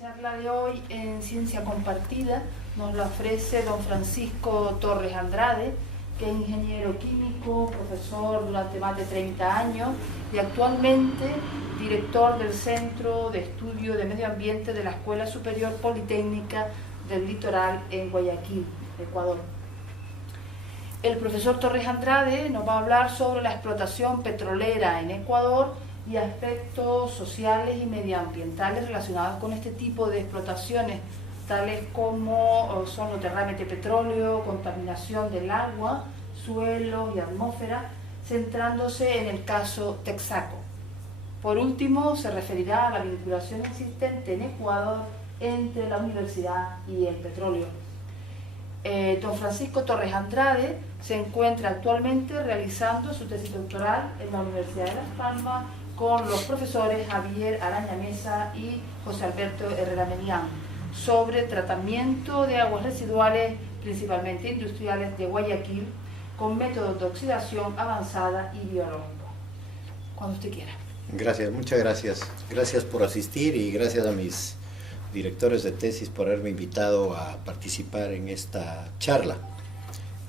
La charla de hoy en Ciencia Compartida nos la ofrece don Francisco Torres Andrade, que es ingeniero químico, profesor durante más de 30 años y actualmente director del Centro de Estudio de Medio Ambiente de la Escuela Superior Politécnica del Litoral en Guayaquil, Ecuador. El profesor Torres Andrade nos va a hablar sobre la explotación petrolera en Ecuador y aspectos sociales y medioambientales relacionados con este tipo de explotaciones, tales como son los derrames de petróleo, contaminación del agua, suelo y atmósfera, centrándose en el caso Texaco. Por último, se referirá a la vinculación existente en Ecuador entre la universidad y el petróleo. Don Francisco Torres Andrade se encuentra actualmente realizando su tesis doctoral en la Universidad de Las Palmas con los profesores Javier Araña Mesa y José Alberto Herrera Melián sobre tratamiento de aguas residuales, principalmente industriales, de Guayaquil con métodos de oxidación avanzada y biológico. Cuando usted quiera. Gracias, muchas gracias. Gracias por asistir y gracias a mis directores de tesis por haberme invitado a participar en esta charla.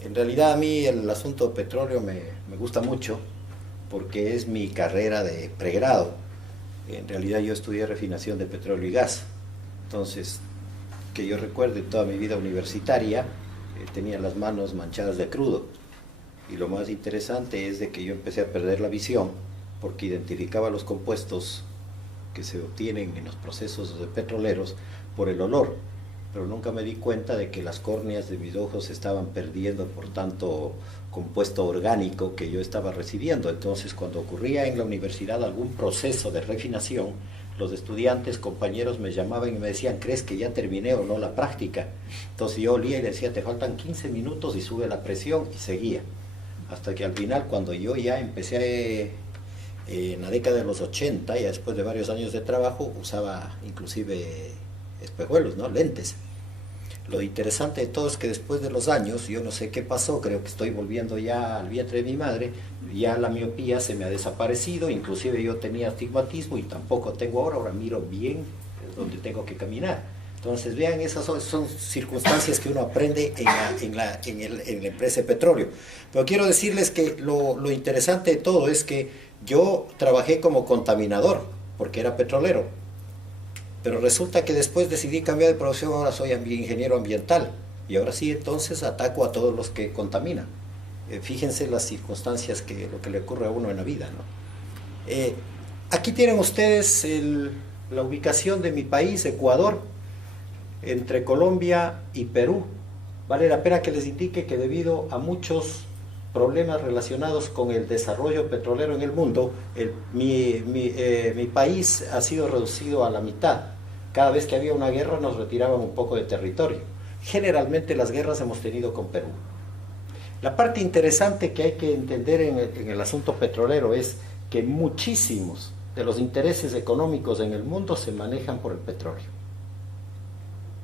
En realidad a mí el asunto petróleo me gusta mucho porque es mi carrera de pregrado. En realidad yo estudié refinación de petróleo y gas. Entonces, que yo recuerde toda mi vida universitaria, tenía las manos manchadas de crudo. Y lo más interesante es de que yo empecé a perder la visión porque identificaba los compuestos que se obtienen en los procesos petroleros por el olor, pero nunca me di cuenta de que las córneas de mis ojos se estaban perdiendo por tanto compuesto orgánico que yo estaba recibiendo. Entonces, cuando ocurría en la universidad algún proceso de refinación, los estudiantes, compañeros me llamaban y me decían: ¿crees que ya terminé o no la práctica? Entonces yo olía y decía: te faltan 15 minutos y sube la presión, y seguía. Hasta que al final, cuando yo ya empecé en la década de los 80, ya después de varios años de trabajo, usaba inclusive espejuelos, ¿no? Lentes. Lo interesante de todo es que después de los años, yo no sé qué pasó, creo que estoy volviendo ya al vientre de mi madre, ya la miopía se me ha desaparecido, inclusive yo tenía astigmatismo y tampoco tengo ahora miro bien donde tengo que caminar. Entonces vean, esas son circunstancias que uno aprende en la empresa de petróleo. Pero quiero decirles que lo interesante de todo es que yo trabajé como contaminador, porque era petrolero. Pero resulta que después decidí cambiar de profesión, ahora soy ingeniero ambiental. Y ahora sí, entonces ataco a todos los que contaminan. Fíjense las circunstancias, lo que le ocurre a uno en la vida, ¿no? Aquí tienen ustedes la ubicación de mi país, Ecuador, entre Colombia y Perú. Vale la pena que les indique que debido a muchos problemas relacionados con el desarrollo petrolero en el mundo, mi país ha sido reducido a la mitad. Cada vez que había una guerra nos retiraban un poco de territorio. Generalmente las guerras hemos tenido con Perú. La parte interesante que hay que entender en el asunto petrolero es que muchísimos de los intereses económicos en el mundo se manejan por el petróleo.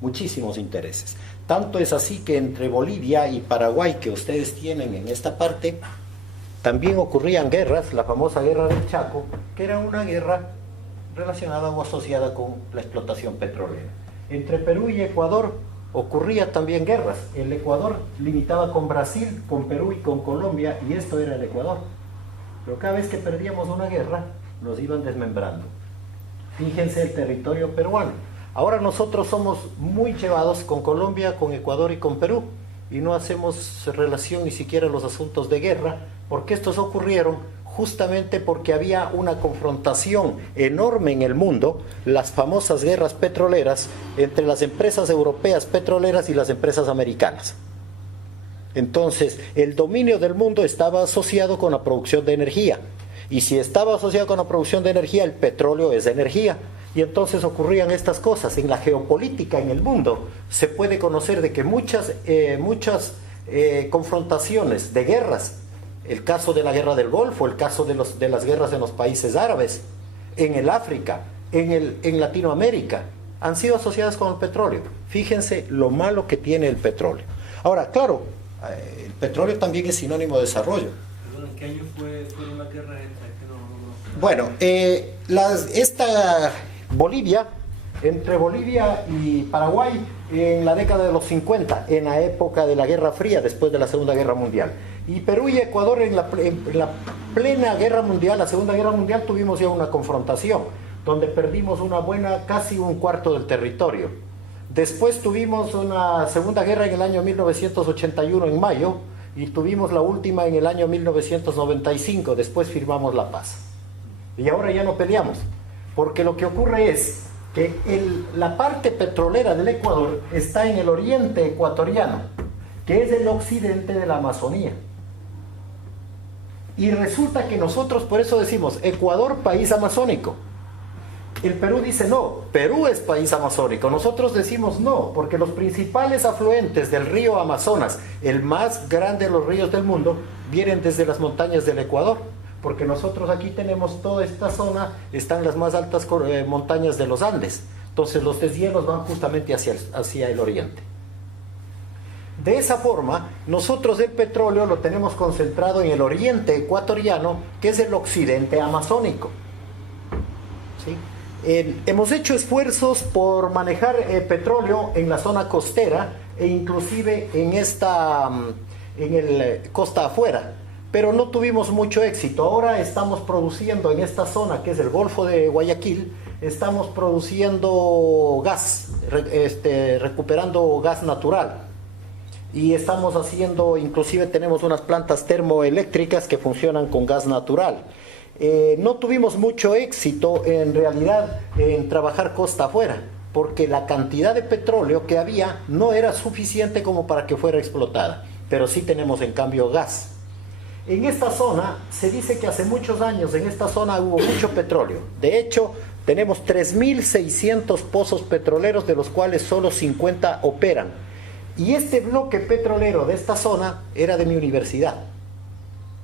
Muchísimos intereses. Tanto es así que entre Bolivia y Paraguay, que ustedes tienen en esta parte, también ocurrían guerras, la famosa guerra del Chaco, que era una guerra relacionada o asociada con la explotación petrolera. Entre Perú y Ecuador ocurrían también guerras. El Ecuador limitaba con Brasil, con Perú y con Colombia, y esto era el Ecuador. Pero cada vez que perdíamos una guerra, nos iban desmembrando. Fíjense el territorio peruano. Ahora nosotros somos muy llevados con Colombia, con Ecuador y con Perú, y no hacemos relación ni siquiera los asuntos de guerra, porque estos ocurrieron justamente porque había una confrontación enorme en el mundo, las famosas guerras petroleras, entre las empresas europeas petroleras y las empresas americanas. Entonces, el dominio del mundo estaba asociado con la producción de energía, y si estaba asociado con la producción de energía, el petróleo es energía. Y entonces ocurrían estas cosas. En la geopolítica en el mundo se puede conocer de que muchas confrontaciones de guerras, el caso de la guerra del Golfo, el caso de las guerras en los países árabes, en el África, en Latinoamérica, han sido asociadas con el petróleo. Fíjense lo malo que tiene el petróleo. Ahora, claro, el petróleo también es sinónimo de desarrollo. ¿En qué año fueron las guerras estas? Bueno, esta Bolivia entre Bolivia y Paraguay en la década de los 50, en la época de la Guerra Fría, después de la Segunda Guerra Mundial. Y Perú y Ecuador en la plena Guerra Mundial, la Segunda Guerra Mundial, tuvimos ya una confrontación, donde perdimos casi un cuarto del territorio. Después tuvimos una Segunda Guerra en el año 1981, en mayo, y tuvimos la última en el año 1995, después firmamos la paz. Y ahora ya no peleamos, porque lo que ocurre es que la parte petrolera del Ecuador está en el oriente ecuatoriano, que es el occidente de la Amazonía. Y resulta que nosotros, por eso decimos, Ecuador, país amazónico. El Perú dice no, Perú es país amazónico. Nosotros decimos no, porque los principales afluentes del río Amazonas, el más grande de los ríos del mundo, vienen desde las montañas del Ecuador. Porque nosotros aquí tenemos toda esta zona, están las más altas montañas de los Andes. Entonces los deshielos van justamente hacia el oriente. De esa forma, nosotros el petróleo lo tenemos concentrado en el oriente ecuatoriano, que es el occidente amazónico. ¿Sí? Hemos hecho esfuerzos por manejar petróleo en la zona costera e inclusive en el costa afuera, pero no tuvimos mucho éxito. Ahora estamos produciendo en esta zona, que es el Golfo de Guayaquil, estamos produciendo gas, recuperando gas natural. Y estamos haciendo, inclusive tenemos unas plantas termoeléctricas que funcionan con gas natural. No tuvimos mucho éxito en realidad en trabajar costa afuera, porque la cantidad de petróleo que había no era suficiente como para que fuera explotada, pero sí tenemos en cambio gas. En esta zona, se dice que hace muchos años en esta zona hubo mucho petróleo. De hecho, tenemos 3.600 pozos petroleros, de los cuales solo 50 operan. Y este bloque petrolero de esta zona era de mi universidad.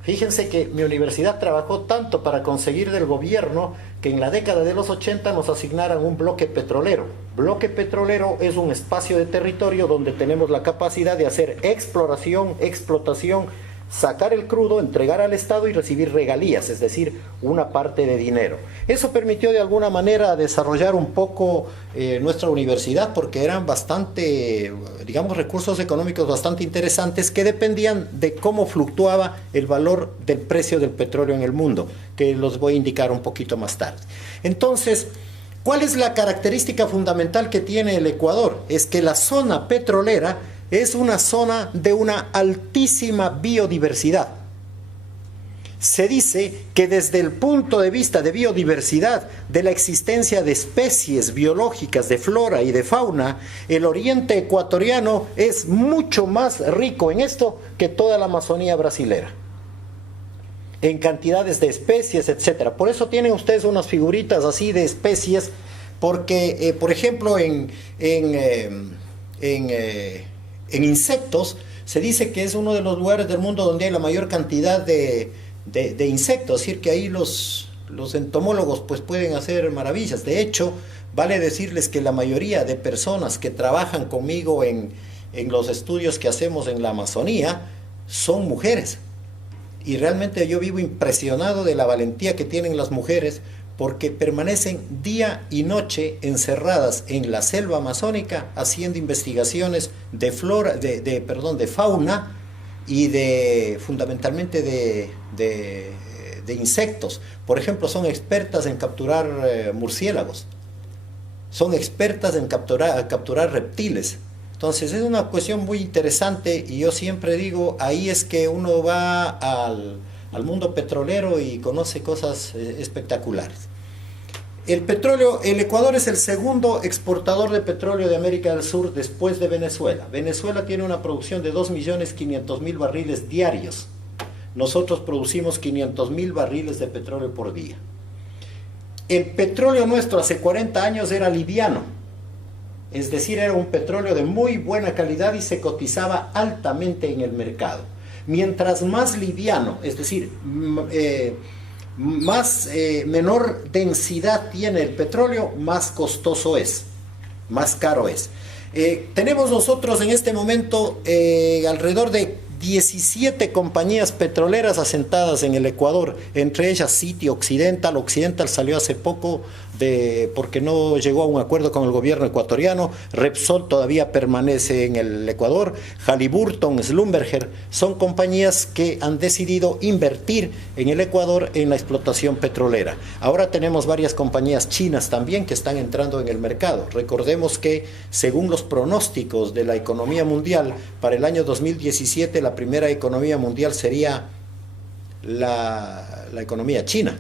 Fíjense que mi universidad trabajó tanto para conseguir del gobierno que en la década de los 80 nos asignaran un bloque petrolero. Bloque petrolero es un espacio de territorio donde tenemos la capacidad de hacer exploración, explotación, sacar el crudo, entregar al Estado y recibir regalías, es decir, una parte de dinero. Eso permitió de alguna manera desarrollar un poco nuestra universidad, porque eran bastante, digamos, recursos económicos bastante interesantes que dependían de cómo fluctuaba el valor del precio del petróleo en el mundo, que los voy a indicar un poquito más tarde. Entonces, ¿cuál es la característica fundamental que tiene el Ecuador? Es que la zona petrolera es una zona de una altísima biodiversidad. Se dice que desde el punto de vista de biodiversidad, de la existencia de especies biológicas, de flora y de fauna, el oriente ecuatoriano es mucho más rico en esto que toda la Amazonía brasilera, en cantidades de especies, etcétera. Por eso tienen ustedes unas figuritas así de especies, porque, por ejemplo, en insectos, se dice que es uno de los lugares del mundo donde hay la mayor cantidad de insectos, es decir, que ahí los entomólogos pues pueden hacer maravillas. De hecho, vale decirles que la mayoría de personas que trabajan conmigo en los estudios que hacemos en la Amazonía son mujeres. Y realmente yo vivo impresionado de la valentía que tienen las mujeres, porque permanecen día y noche encerradas en la selva amazónica haciendo investigaciones de flora, de fauna y fundamentalmente de insectos. Por ejemplo, son expertas en capturar murciélagos, son expertas en capturar reptiles. Entonces es una cuestión muy interesante, y yo siempre digo, ahí es que uno va al mundo petrolero y conoce cosas espectaculares. El petróleo, el Ecuador es el segundo exportador de petróleo de América del Sur después de Venezuela. Venezuela tiene una producción de 2.500.000 barriles diarios. Nosotros producimos 500.000 barriles de petróleo por día. El petróleo nuestro hace 40 años era liviano, es decir, era un petróleo de muy buena calidad y se cotizaba altamente en el mercado. Mientras más liviano, es decir, menor densidad tiene el petróleo, más costoso es, más caro es. Tenemos nosotros en este momento alrededor de 17 compañías petroleras asentadas en el Ecuador, entre ellas City Occidental. Occidental salió hace poco porque no llegó a un acuerdo con el gobierno ecuatoriano. Repsol todavía permanece en el Ecuador. Halliburton, Schlumberger, son compañías que han decidido invertir en el Ecuador en la explotación petrolera. Ahora tenemos varias compañías chinas también que están entrando en el mercado. Recordemos que, según los pronósticos de la economía mundial, para el año 2017 la primera economía mundial sería la economía china.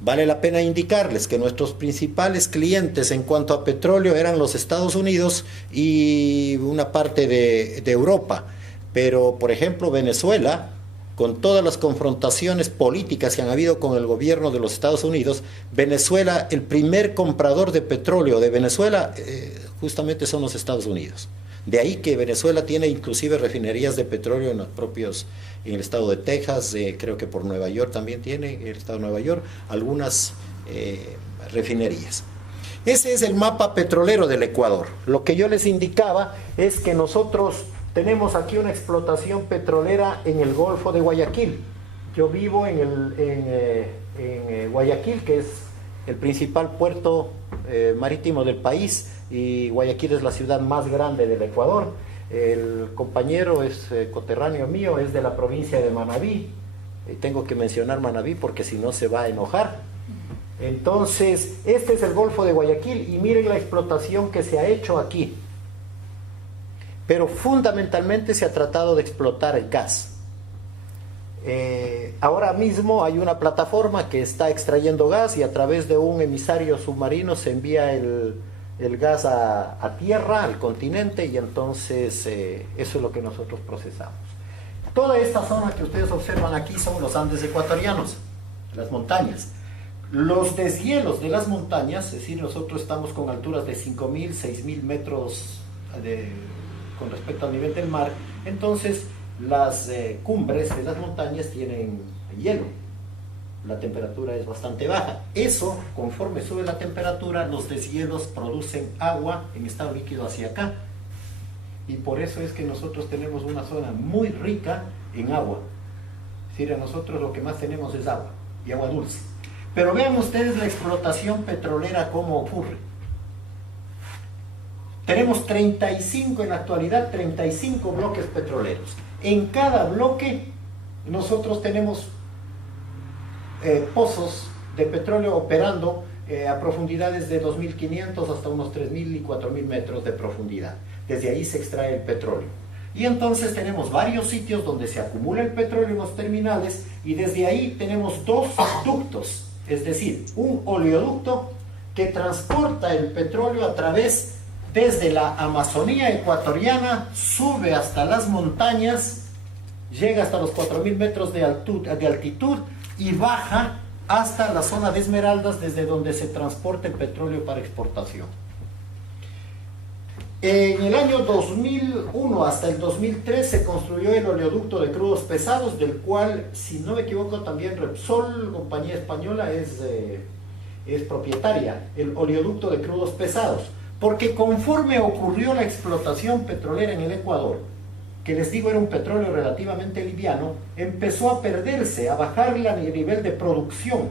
Vale la pena indicarles que nuestros principales clientes en cuanto a petróleo eran los Estados Unidos y una parte de Europa. Pero, por ejemplo, Venezuela, con todas las confrontaciones políticas que han habido con el gobierno de los Estados Unidos, Venezuela, el primer comprador de petróleo de Venezuela, justamente son los Estados Unidos. De ahí que Venezuela tiene inclusive refinerías de petróleo en el estado de Texas, creo que por Nueva York también tiene, el estado de Nueva York, algunas refinerías. Ese es el mapa petrolero del Ecuador. Lo que yo les indicaba es que nosotros tenemos aquí una explotación petrolera en el Golfo de Guayaquil. Yo vivo en Guayaquil, que es el principal puerto marítimo del país, y Guayaquil es la ciudad más grande del Ecuador. El compañero es coterráneo mío, es de la provincia de Manabí. Tengo que mencionar Manabí porque si no se va a enojar. Entonces, este es el Golfo de Guayaquil y miren la explotación que se ha hecho aquí. Pero fundamentalmente se ha tratado de explotar el gas. Ahora mismo hay una plataforma que está extrayendo gas y a través de un emisario submarino se envía el gas a tierra, al continente, y entonces eso es lo que nosotros procesamos. Toda esta zona que ustedes observan aquí son los Andes ecuatorianos, las montañas. Los deshielos de las montañas, es decir, nosotros estamos con alturas de 5.000, 6.000 metros con respecto al nivel del mar, entonces las cumbres de las montañas tienen hielo. La temperatura es bastante baja. Eso, conforme sube la temperatura, los deshielos producen agua en estado líquido hacia acá. Y por eso es que nosotros tenemos una zona muy rica en agua. Es decir, nosotros lo que más tenemos es agua, y agua dulce. Pero vean ustedes la explotación petrolera, cómo ocurre. Tenemos 35, en la actualidad, 35 bloques petroleros. En cada bloque nosotros tenemos pozos de petróleo operando a profundidades de 2.500 hasta unos 3.000 y 4.000 metros de profundidad. Desde ahí se extrae el petróleo. Y entonces tenemos varios sitios donde se acumula el petróleo en los terminales, y desde ahí tenemos dos ductos, es decir, un oleoducto que transporta el petróleo a través, desde la Amazonía ecuatoriana, sube hasta las montañas, llega hasta los 4.000 metros de altitud y baja hasta la zona de Esmeraldas, desde donde se transporta el petróleo para exportación. En el año 2001 hasta el 2003 se construyó el oleoducto de crudos pesados, del cual, si no me equivoco, también Repsol, compañía española, es propietaria, el oleoducto de crudos pesados, porque conforme ocurrió la explotación petrolera en el Ecuador, que les digo era un petróleo relativamente liviano, empezó a perderse, a bajar el nivel de producción,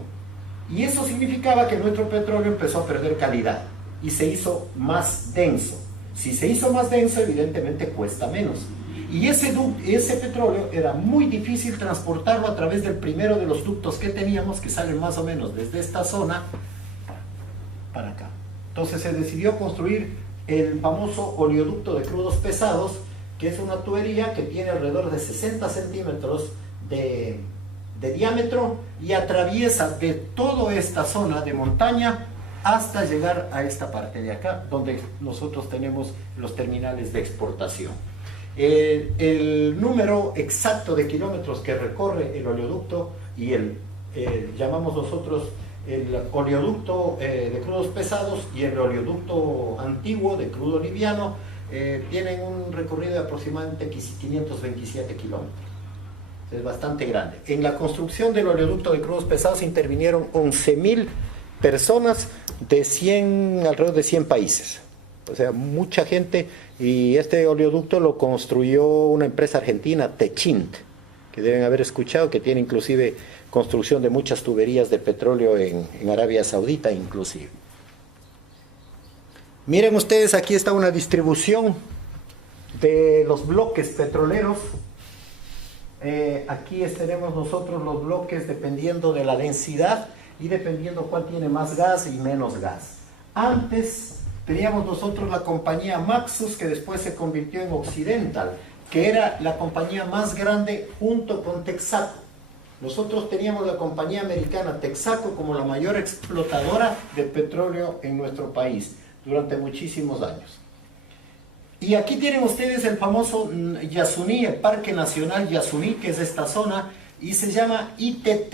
y eso significaba que nuestro petróleo empezó a perder calidad y se hizo más denso. Si se hizo más denso, evidentemente cuesta menos, y ese petróleo era muy difícil transportarlo a través del primero de los ductos que teníamos, que salen más o menos desde esta zona para acá. Entonces se decidió construir el famoso oleoducto de crudos pesados, que es una tubería que tiene alrededor de 60 centímetros de diámetro y atraviesa de toda esta zona de montaña hasta llegar a esta parte de acá, donde nosotros tenemos los terminales de exportación. El número exacto de kilómetros que recorre el oleoducto y llamamos nosotros el oleoducto de crudos pesados y el oleoducto antiguo de crudo liviano, tienen un recorrido de aproximadamente 527 kilómetros. Es bastante grande. En la construcción del oleoducto de crudos pesados intervinieron 11.000 personas de alrededor de 100 países. O sea, mucha gente, y este oleoducto lo construyó una empresa argentina, Techint, que deben haber escuchado, que tiene inclusive construcción de muchas tuberías de petróleo en Arabia Saudita inclusive. Miren ustedes, aquí está una distribución de los bloques petroleros. Aquí tenemos nosotros los bloques dependiendo de la densidad y dependiendo cuál tiene más gas y menos gas. Antes teníamos nosotros la compañía Maxus, que después se convirtió en Occidental, que era la compañía más grande junto con Texaco. Nosotros teníamos la compañía americana Texaco como la mayor explotadora de petróleo en nuestro país durante muchísimos años. Y aquí tienen ustedes el famoso Yasuní, el Parque Nacional Yasuní, que es esta zona, y se llama ITT,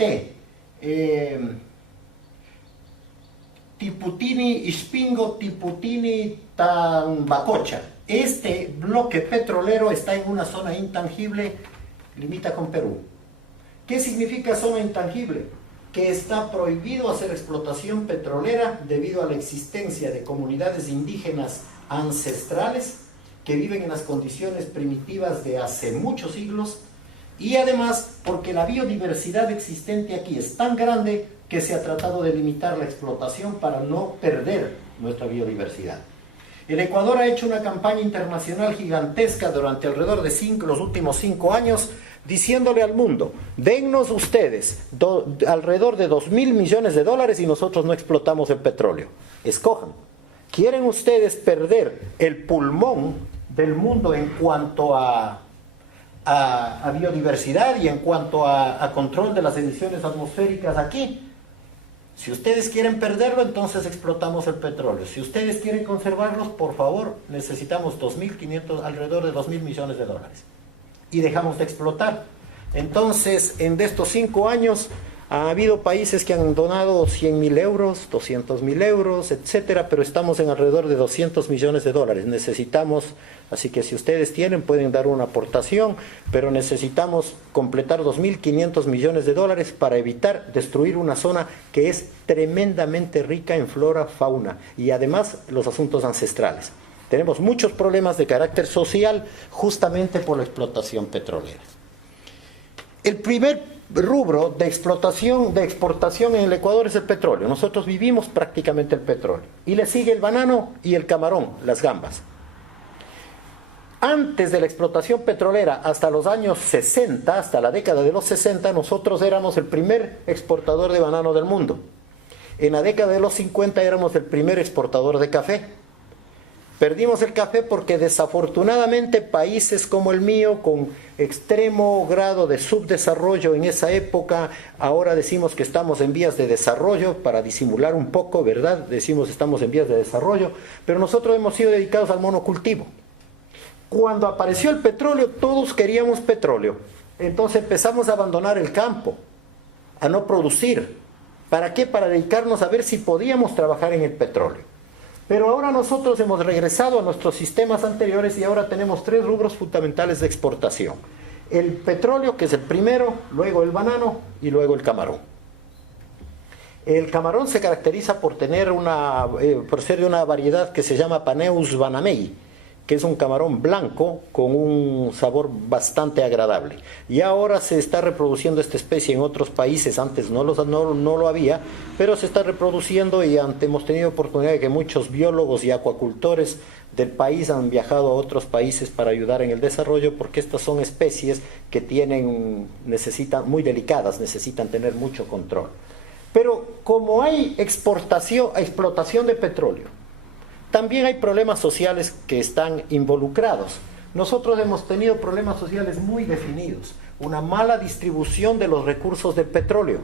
Tiputini Ispingo, Tiputini Tambacocha. Este bloque petrolero está en una zona intangible, limita con Perú. ¿Qué significa zona intangible? Que está prohibido hacer explotación petrolera debido a la existencia de comunidades indígenas ancestrales que viven en las condiciones primitivas de hace muchos siglos, y además porque la biodiversidad existente aquí es tan grande que se ha tratado de limitar la explotación para no perder nuestra biodiversidad. El Ecuador ha hecho una campaña internacional gigantesca durante alrededor de los últimos 5 años, diciéndole al mundo: dennos ustedes alrededor de $2.000 millones y nosotros no explotamos el petróleo. Escojan. ¿Quieren ustedes perder el pulmón del mundo en cuanto a biodiversidad y en cuanto a control de las emisiones atmosféricas aquí? Si ustedes quieren perderlo, entonces explotamos el petróleo. Si ustedes quieren conservarlos, por favor, necesitamos alrededor de $2.000 millones. Y dejamos de explotar. Entonces, de estos 5 años, ha habido países que han donado 100.000 euros, 200.000 euros, etcétera, pero estamos en alrededor de $200 millones. Necesitamos, así que si ustedes tienen, pueden dar una aportación, pero necesitamos completar $2.500 millones para evitar destruir una zona que es tremendamente rica en flora, fauna y además los asuntos ancestrales. Tenemos muchos problemas de carácter social justamente por la explotación petrolera. El primer rubro de exportación en el Ecuador es el petróleo. Nosotros vivimos prácticamente el petróleo. Y le sigue el banano y el camarón, las gambas. Antes de la explotación petrolera, hasta los años 60, hasta la década de los 60, nosotros éramos el primer exportador de banano del mundo. En la década de los 50 éramos el primer exportador de café. Perdimos el café porque desafortunadamente países como el mío, con extremo grado de subdesarrollo en esa época, ahora decimos que estamos en vías de desarrollo, para disimular un poco, ¿verdad? Decimos estamos en vías de desarrollo, pero nosotros hemos sido dedicados al monocultivo. Cuando apareció el petróleo, todos queríamos petróleo. Entonces empezamos a abandonar el campo, a no producir. ¿Para qué? Para dedicarnos a ver si podíamos trabajar en el petróleo. Pero ahora nosotros hemos regresado a nuestros sistemas anteriores y ahora tenemos 3 rubros fundamentales de exportación. El petróleo, que es el primero, luego el banano y luego el camarón. El camarón se caracteriza por ser de una variedad que se llama Paneus banamei, que es un camarón blanco con un sabor bastante agradable. Y ahora se está reproduciendo esta especie en otros países, antes no lo había, pero se está reproduciendo y hemos tenido oportunidad de que muchos biólogos y acuacultores del país han viajado a otros países para ayudar en el desarrollo, porque estas son especies que necesitan muy delicadas, necesitan tener mucho control. Pero como hay explotación de petróleo, también hay problemas sociales que están involucrados. Nosotros hemos tenido problemas sociales muy definidos. Una mala distribución de los recursos del petróleo.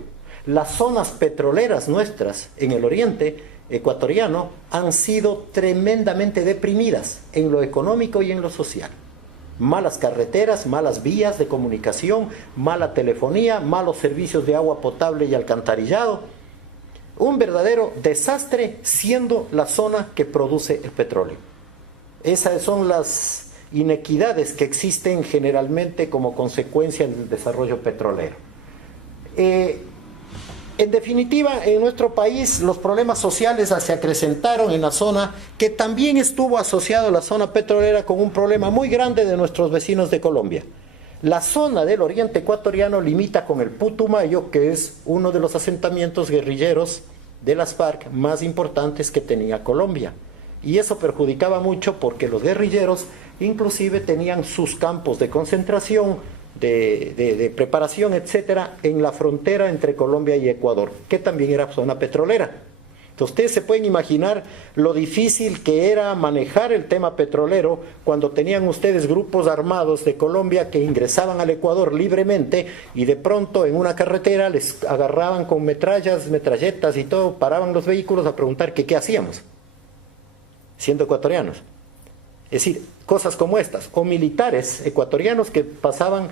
Las zonas petroleras nuestras en el oriente ecuatoriano han sido tremendamente deprimidas en lo económico y en lo social. Malas carreteras, malas vías de comunicación, mala telefonía, malos servicios de agua potable y alcantarillado. Un verdadero desastre siendo la zona que produce el petróleo. Esas son las inequidades que existen generalmente como consecuencia del desarrollo petrolero. En definitiva, en nuestro país los problemas sociales se acrecentaron en la zona, que también estuvo asociado a la zona petrolera con un problema muy grande de nuestros vecinos de Colombia. La zona del oriente ecuatoriano limita con el Putumayo, que es uno de los asentamientos guerrilleros de las FARC más importantes que tenía Colombia. y eso perjudicaba mucho porque los guerrilleros inclusive tenían sus campos de concentración, de preparación, etcétera, en la frontera entre Colombia y Ecuador, que también era zona petrolera. Entonces, ustedes se pueden imaginar lo difícil que era manejar el tema petrolero cuando tenían ustedes grupos armados de Colombia que ingresaban al Ecuador libremente y de pronto en una carretera les agarraban con metralletas y todo, paraban los vehículos a preguntar que qué hacíamos, siendo ecuatorianos. Es decir, cosas como estas, o militares ecuatorianos que pasaban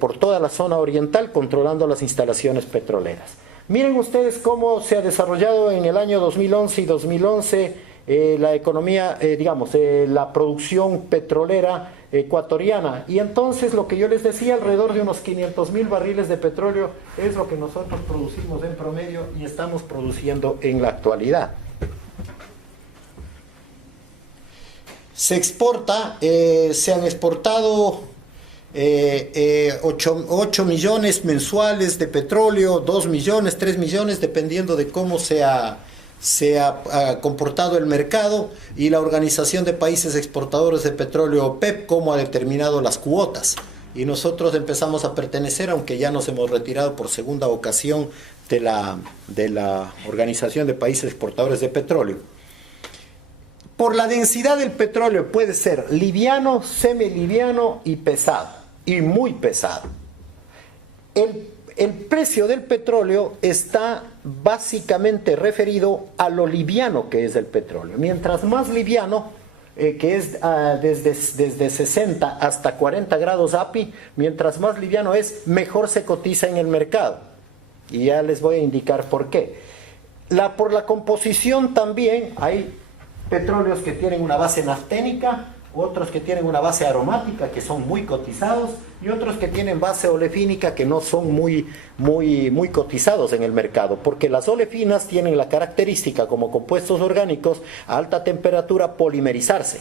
por toda la zona oriental controlando las instalaciones petroleras. Miren ustedes cómo se ha desarrollado en el año 2011 y 2011 la economía, la producción petrolera ecuatoriana. Y entonces lo que yo les decía, alrededor de unos 500.000 barriles de petróleo es lo que nosotros producimos en promedio y estamos produciendo en la actualidad. Se exporta, se han exportado 8 millones mensuales de petróleo, 2 millones, 3 millones, dependiendo de cómo se ha comportado el mercado, y la Organización de Países Exportadores de Petróleo, OPEP, cómo ha determinado las cuotas. Y nosotros empezamos a pertenecer, aunque ya nos hemos retirado por segunda ocasión de la Organización de Países Exportadores de Petróleo. Por la densidad del petróleo puede ser liviano, semiliviano y pesado, y muy pesado. El precio del petróleo está básicamente referido a lo liviano que es el petróleo. Mientras más liviano, que es desde 60 hasta 40 grados API, mientras más liviano es, mejor se cotiza en el mercado. Y ya les voy a indicar por qué. Por la composición también hay petróleos que tienen una base nafténica, otros que tienen una base aromática, que son muy cotizados, y otros que tienen base olefínica, que no son muy cotizados en el mercado, porque las olefinas tienen la característica, como compuestos orgánicos, a alta temperatura, polimerizarse.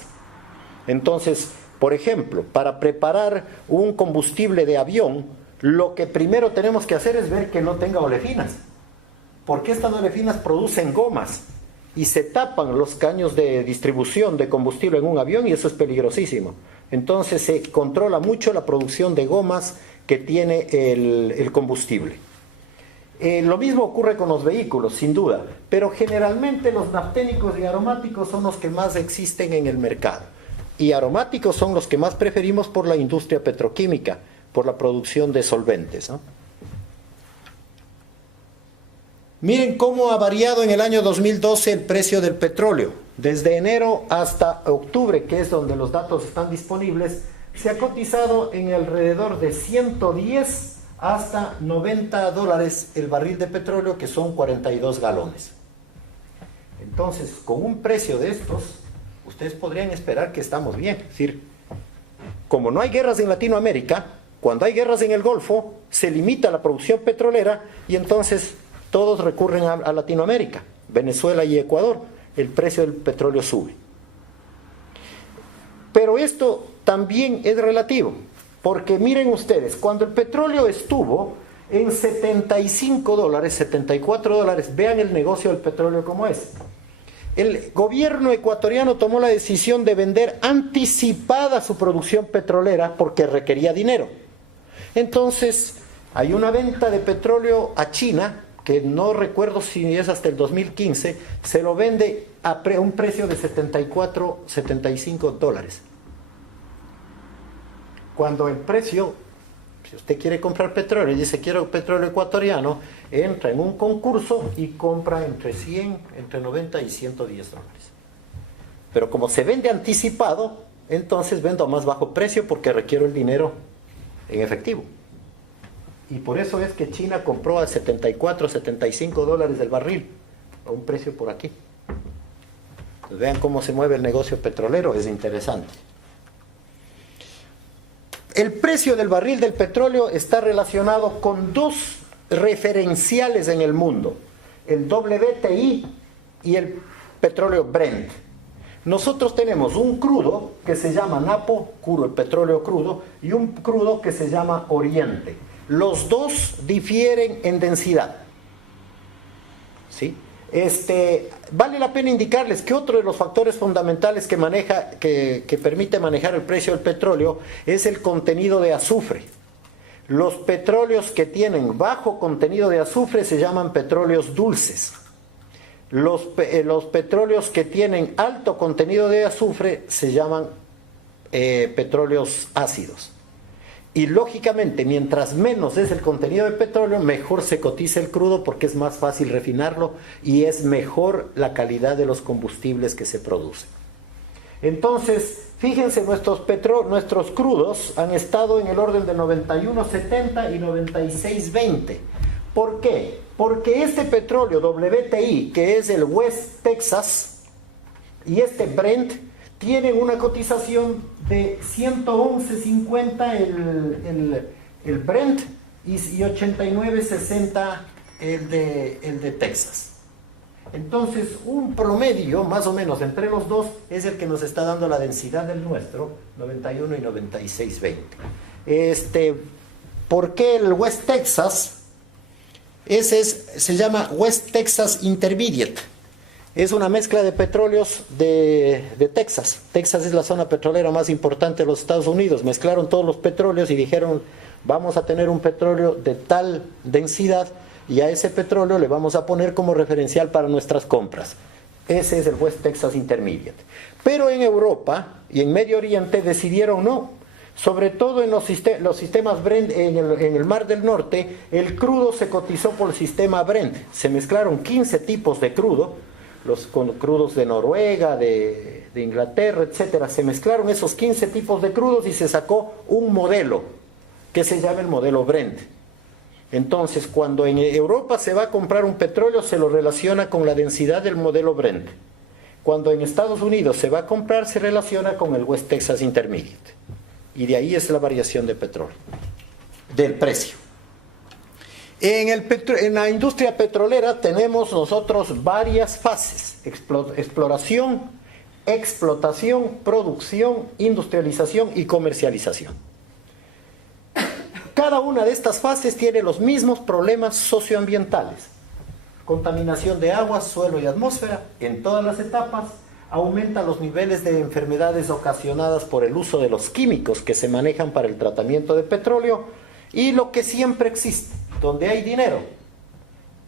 Entonces, por ejemplo, para preparar un combustible de avión, lo que primero tenemos que hacer es ver que no tenga olefinas, porque estas olefinas producen gomas, y se tapan los caños de distribución de combustible en un avión, y eso es peligrosísimo. Entonces se controla mucho la producción de gomas que tiene el combustible. Lo mismo ocurre con los vehículos, sin duda, pero generalmente los nafténicos y aromáticos son los que más existen en el mercado. Y aromáticos son los que más preferimos por la industria petroquímica, por la producción de solventes, ¿no? Miren cómo ha variado en el año 2012 el precio del petróleo. Desde enero hasta octubre, que es donde los datos están disponibles, se ha cotizado en alrededor de 110 hasta $90 el barril de petróleo, que son 42 galones. Entonces, con un precio de estos, ustedes podrían esperar que estamos bien. Es decir, como no hay guerras en Latinoamérica, cuando hay guerras en el Golfo, se limita la producción petrolera y entonces todos recurren a Latinoamérica, Venezuela y Ecuador. El precio del petróleo sube. Pero esto también es relativo, porque miren ustedes, cuando el petróleo estuvo en $75, $74, vean el negocio del petróleo como es. El gobierno ecuatoriano tomó la decisión de vender anticipada su producción petrolera porque requería dinero. Entonces, hay una venta de petróleo a China, que no recuerdo si es hasta el 2015, se lo vende a un precio de $74, $75. Cuando el precio, si usted quiere comprar petróleo y dice quiero petróleo ecuatoriano, entra en un concurso y compra entre 100, entre 90 y $110. Pero como se vende anticipado, entonces vendo a más bajo precio porque requiero el dinero en efectivo. Y por eso es que China compró a $74, $75 del barril, a un precio por aquí. Pues vean cómo se mueve el negocio petrolero, es interesante. El precio del barril del petróleo está relacionado con dos referenciales en el mundo, el WTI y el petróleo Brent. Nosotros tenemos un crudo que se llama Napo, el petróleo crudo, y un crudo que se llama Oriente. Los dos difieren en densidad, ¿sí? Vale la pena indicarles que otro de los factores fundamentales que permite manejar el precio del petróleo es el contenido de azufre. Los petróleos que tienen bajo contenido de azufre se llaman petróleos dulces. Los petróleos que tienen alto contenido de azufre se llaman petróleos ácidos. Y lógicamente, mientras menos es el contenido de petróleo, mejor se cotiza el crudo porque es más fácil refinarlo y es mejor la calidad de los combustibles que se producen. Entonces, fíjense, nuestros crudos han estado en el orden de 91.70 y 96.20. ¿Por qué? Porque este petróleo WTI, que es el West Texas, y este Brent, tienen una cotización de 111.50 el Brent y 89.60 el de Texas. Entonces, un promedio más o menos entre los dos es el que nos está dando la densidad del nuestro, 91 y 96.20. ¿Por qué el West Texas? Se llama West Texas Intermediate. Es una mezcla de petróleos de Texas. Texas es la zona petrolera más importante de los Estados Unidos. Mezclaron todos los petróleos y dijeron, vamos a tener un petróleo de tal densidad y a ese petróleo le vamos a poner como referencial para nuestras compras. Ese es el West Texas Intermediate. Pero en Europa y en Medio Oriente decidieron no. Sobre todo en los sistemas Brent, en el Mar del Norte, el crudo se cotizó por el sistema Brent. Se mezclaron 15 tipos de crudo, con crudos de Noruega, de Inglaterra, etcétera. Se mezclaron esos 15 tipos de crudos y se sacó un modelo que se llama el modelo Brent. Entonces, cuando en Europa se va a comprar un petróleo, se lo relaciona con la densidad del modelo Brent. Cuando en Estados Unidos se va a comprar, se relaciona con el West Texas Intermediate. Y de ahí es la variación de petróleo, del precio. En la industria petrolera tenemos nosotros varias fases: exploración, explotación, producción, industrialización y comercialización. Cada una de estas fases tiene los mismos problemas socioambientales: contaminación de agua, suelo y atmósfera en todas las etapas. Aumenta los niveles de enfermedades ocasionadas por el uso de los químicos que se manejan para el tratamiento de petróleo, y lo que siempre existe: donde hay dinero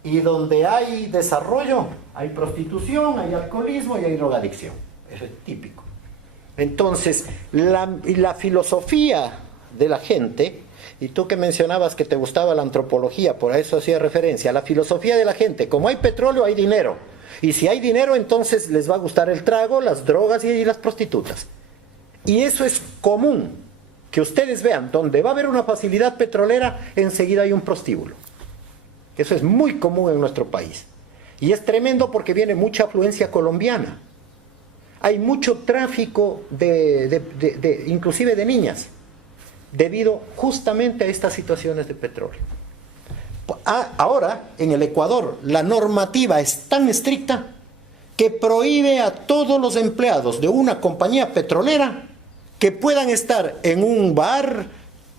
y donde hay desarrollo, hay prostitución, hay alcoholismo y hay drogadicción. Eso es típico. Entonces, la filosofía de la gente, y tú que mencionabas que te gustaba la antropología, por eso hacía referencia, la filosofía de la gente: como hay petróleo, hay dinero. Y si hay dinero, entonces les va a gustar el trago, las drogas y las prostitutas. Y eso es común. Que ustedes vean, donde va a haber una facilidad petrolera, enseguida hay un prostíbulo. Eso es muy común en nuestro país. Y es tremendo porque viene mucha afluencia colombiana. Hay mucho tráfico inclusive de niñas, debido justamente a estas situaciones de petróleo. Ahora, en el Ecuador, la normativa es tan estricta que prohíbe a todos los empleados de una compañía petrolera que puedan estar en un bar,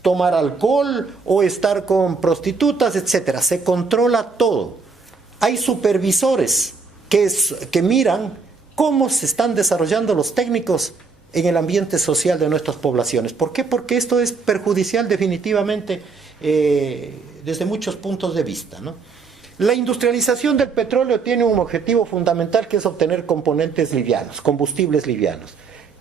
tomar alcohol o estar con prostitutas, etcétera. Se controla todo. Hay supervisores que miran cómo se están desarrollando los técnicos en el ambiente social de nuestras poblaciones. ¿Por qué? Porque esto es perjudicial definitivamente desde muchos puntos de vista, ¿no? La industrialización del petróleo tiene un objetivo fundamental, que es obtener componentes livianos, combustibles livianos.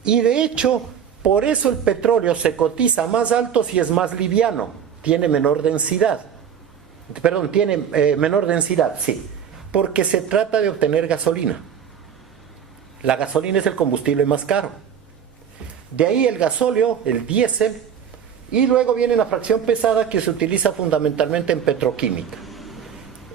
Y de hecho, por eso el petróleo se cotiza más alto si es más liviano, tiene menor densidad. Menor densidad, sí, porque se trata de obtener gasolina. La gasolina es el combustible más caro. De ahí el gasóleo, el diésel, y luego viene la fracción pesada, que se utiliza fundamentalmente en petroquímica.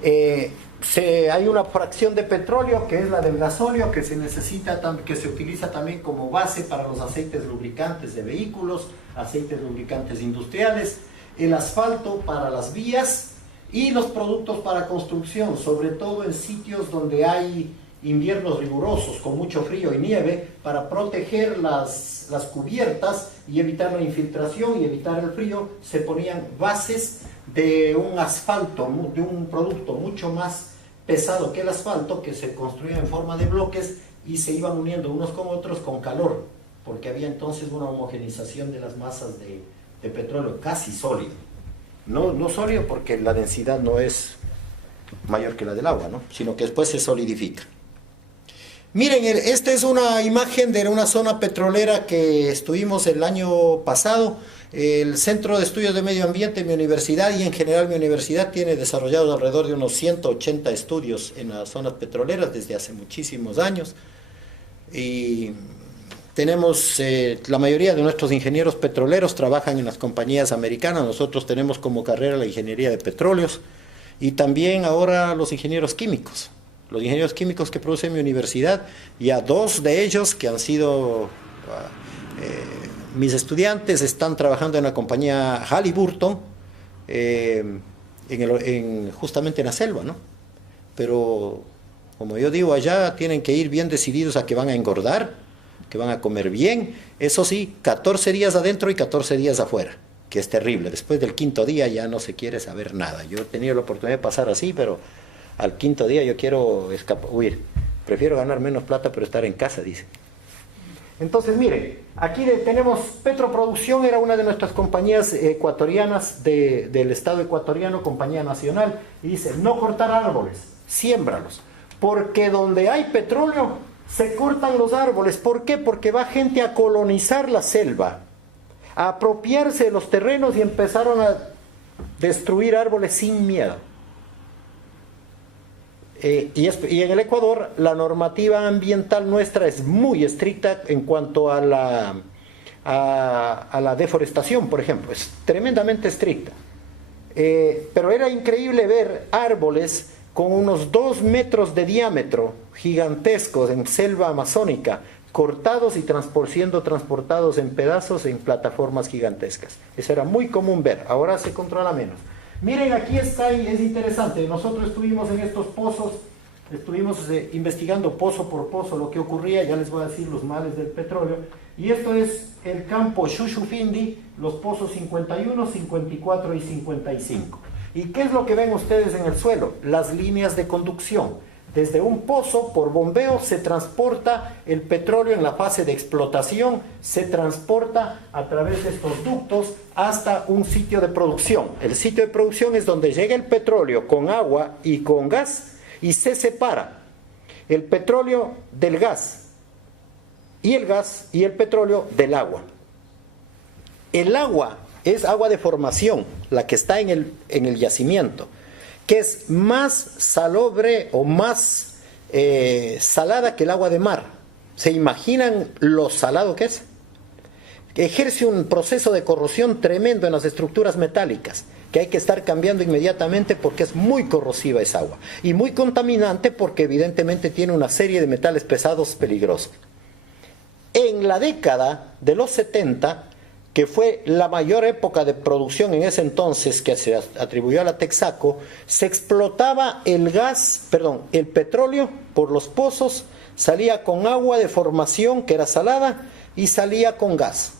Hay una fracción de petróleo, que es la del gasóleo, que se utiliza también como base para los aceites lubricantes de vehículos, aceites lubricantes industriales, el asfalto para las vías y los productos para construcción, sobre todo en sitios donde hay inviernos rigurosos con mucho frío y nieve, para proteger las cubiertas y evitar la infiltración y evitar el frío. Se ponían bases de un asfalto, de un producto mucho más pesado que el asfalto, que se construía en forma de bloques y se iban uniendo unos con otros con calor, porque había entonces una homogenización de las masas de petróleo casi sólido. No sólido porque la densidad no es mayor que la del agua, ¿no? Sino que después se solidifica. Miren, esta es una imagen de una zona petrolera que estuvimos el año pasado. El Centro de Estudios de Medio Ambiente de mi universidad, y en general mi universidad, tiene desarrollado alrededor de unos 180 estudios en las zonas petroleras desde hace muchísimos años. Y tenemos, la mayoría de nuestros ingenieros petroleros trabajan en las compañías americanas. Nosotros tenemos como carrera la ingeniería de petróleos y también ahora los ingenieros químicos. Los ingenieros químicos que produce mi universidad, y a dos de ellos que han sido mis estudiantes, están trabajando en la compañía Halliburton, justamente en la selva, ¿no? Pero, como yo digo, allá tienen que ir bien decididos a que van a engordar, que van a comer bien. Eso sí, 14 días adentro y 14 días afuera, que es terrible. Después del quinto día ya no se quiere saber nada. Yo he tenido la oportunidad de pasar así, pero al quinto día yo quiero huir. Prefiero ganar menos plata pero estar en casa, dice. Entonces, miren, aquí tenemos Petroproducción, era una de nuestras compañías ecuatorianas del Estado ecuatoriano, compañía nacional, y dice, no cortar árboles, siémbralos, porque donde hay petróleo se cortan los árboles. ¿Por qué? Porque va gente a colonizar la selva, a apropiarse de los terrenos, y empezaron a destruir árboles sin miedo. Y en el Ecuador la normativa ambiental nuestra es muy estricta en cuanto a la deforestación, por ejemplo, es tremendamente estricta. Pero era increíble ver árboles con unos 2 metros de diámetro, gigantescos, en selva amazónica, cortados y siendo transportados en pedazos en plataformas gigantescas. Eso era muy común ver, ahora se controla menos. Miren, aquí está, y es interesante, nosotros estuvimos en estos pozos, estuvimos investigando pozo por pozo lo que ocurría, ya les voy a decir los males del petróleo, y esto es el campo Shushufindi, los pozos 51, 54 y 55. ¿Y qué es lo que ven ustedes en el suelo? Las líneas de conducción. Desde un pozo, por bombeo, se transporta el petróleo en la fase de explotación, se transporta a través de estos ductos hasta un sitio de producción. El sitio de producción es donde llega el petróleo con agua y con gas, y se separa el petróleo del gas y el petróleo del agua. El agua es agua de formación, la que está en el yacimiento, que es más salobre o más salada que el agua de mar. ¿Se imaginan lo salado que es? Ejerce un proceso de corrosión tremendo en las estructuras metálicas, que hay que estar cambiando inmediatamente porque es muy corrosiva esa agua. Y muy contaminante porque evidentemente tiene una serie de metales pesados peligrosos. En la década de los 70, que fue la mayor época de producción en ese entonces, que se atribuyó a la Texaco, se explotaba el petróleo por los pozos, salía con agua de formación que era salada y salía con gas.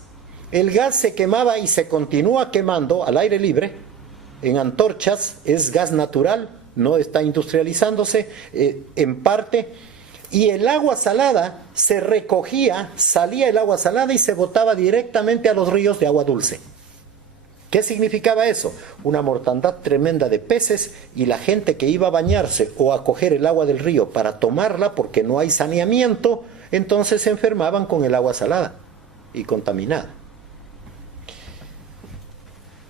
El gas se quemaba y se continúa quemando al aire libre, en antorchas, es gas natural, no está industrializándose en parte. Y el agua salada se recogía, salía el agua salada y se botaba directamente a los ríos de agua dulce. ¿Qué significaba eso? Una mortandad tremenda de peces, y la gente que iba a bañarse o a coger el agua del río para tomarla porque no hay saneamiento, entonces se enfermaban con el agua salada y contaminada.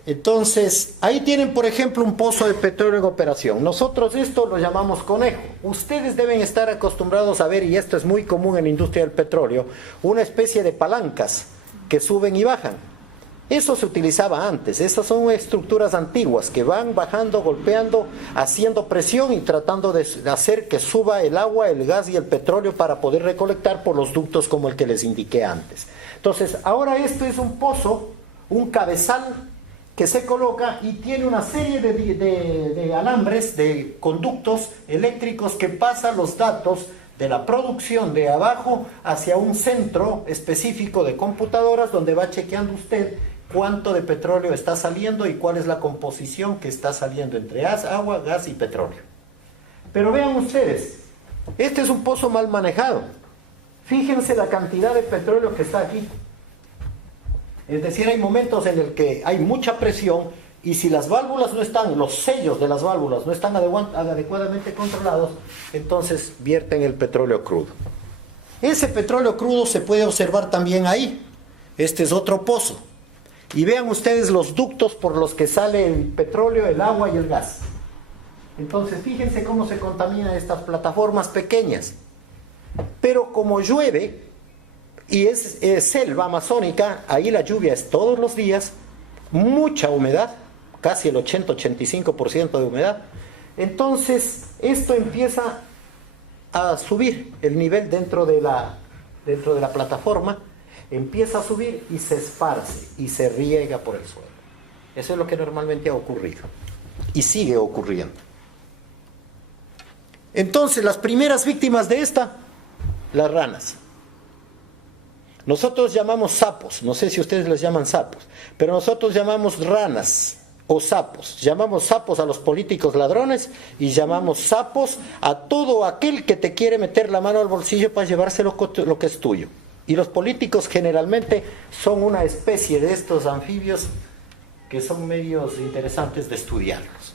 Entonces, ahí tienen, por ejemplo, un pozo de petróleo en operación. Nosotros esto lo llamamos conejo. Ustedes deben estar acostumbrados a ver, y esto es muy común en la industria del petróleo, una especie de palancas que suben y bajan. Eso se utilizaba antes. Esas son estructuras antiguas que van bajando, golpeando, haciendo presión y tratando de hacer que suba el agua, el gas y el petróleo para poder recolectar por los ductos como el que les indiqué antes. Entonces, ahora esto es un pozo, un cabezal que se coloca y tiene una serie de alambres, de conductos eléctricos que pasan los datos de la producción de abajo hacia un centro específico de computadoras donde va chequeando usted cuánto de petróleo está saliendo y cuál es la composición que está saliendo entre agua, gas y petróleo. Pero vean ustedes, este es un pozo mal manejado. Fíjense la cantidad de petróleo que está aquí. Es decir, hay momentos en el que hay mucha presión y si las válvulas no están, los sellos de las válvulas no están adecuadamente controlados, entonces vierten el petróleo crudo. Ese petróleo crudo se puede observar también ahí. Este es otro pozo. Y vean ustedes los ductos por los que sale el petróleo, el agua y el gas. Entonces fíjense cómo se contaminan estas plataformas pequeñas. Pero como llueve y es selva amazónica, ahí la lluvia es todos los días, mucha humedad, casi el 80-85% de humedad. Entonces esto empieza a subir el nivel dentro de la plataforma, empieza a subir y se esparce y se riega por el suelo. Eso es lo que normalmente ha ocurrido y sigue ocurriendo. Entonces las primeras víctimas de esta, las ranas. Nosotros llamamos sapos, no sé si ustedes les llaman sapos, pero nosotros llamamos ranas o sapos. Llamamos sapos a los políticos ladrones y llamamos sapos a todo aquel que te quiere meter la mano al bolsillo para llevarse lo que es tuyo. Y los políticos generalmente son una especie de estos anfibios que son medios interesantes de estudiarlos,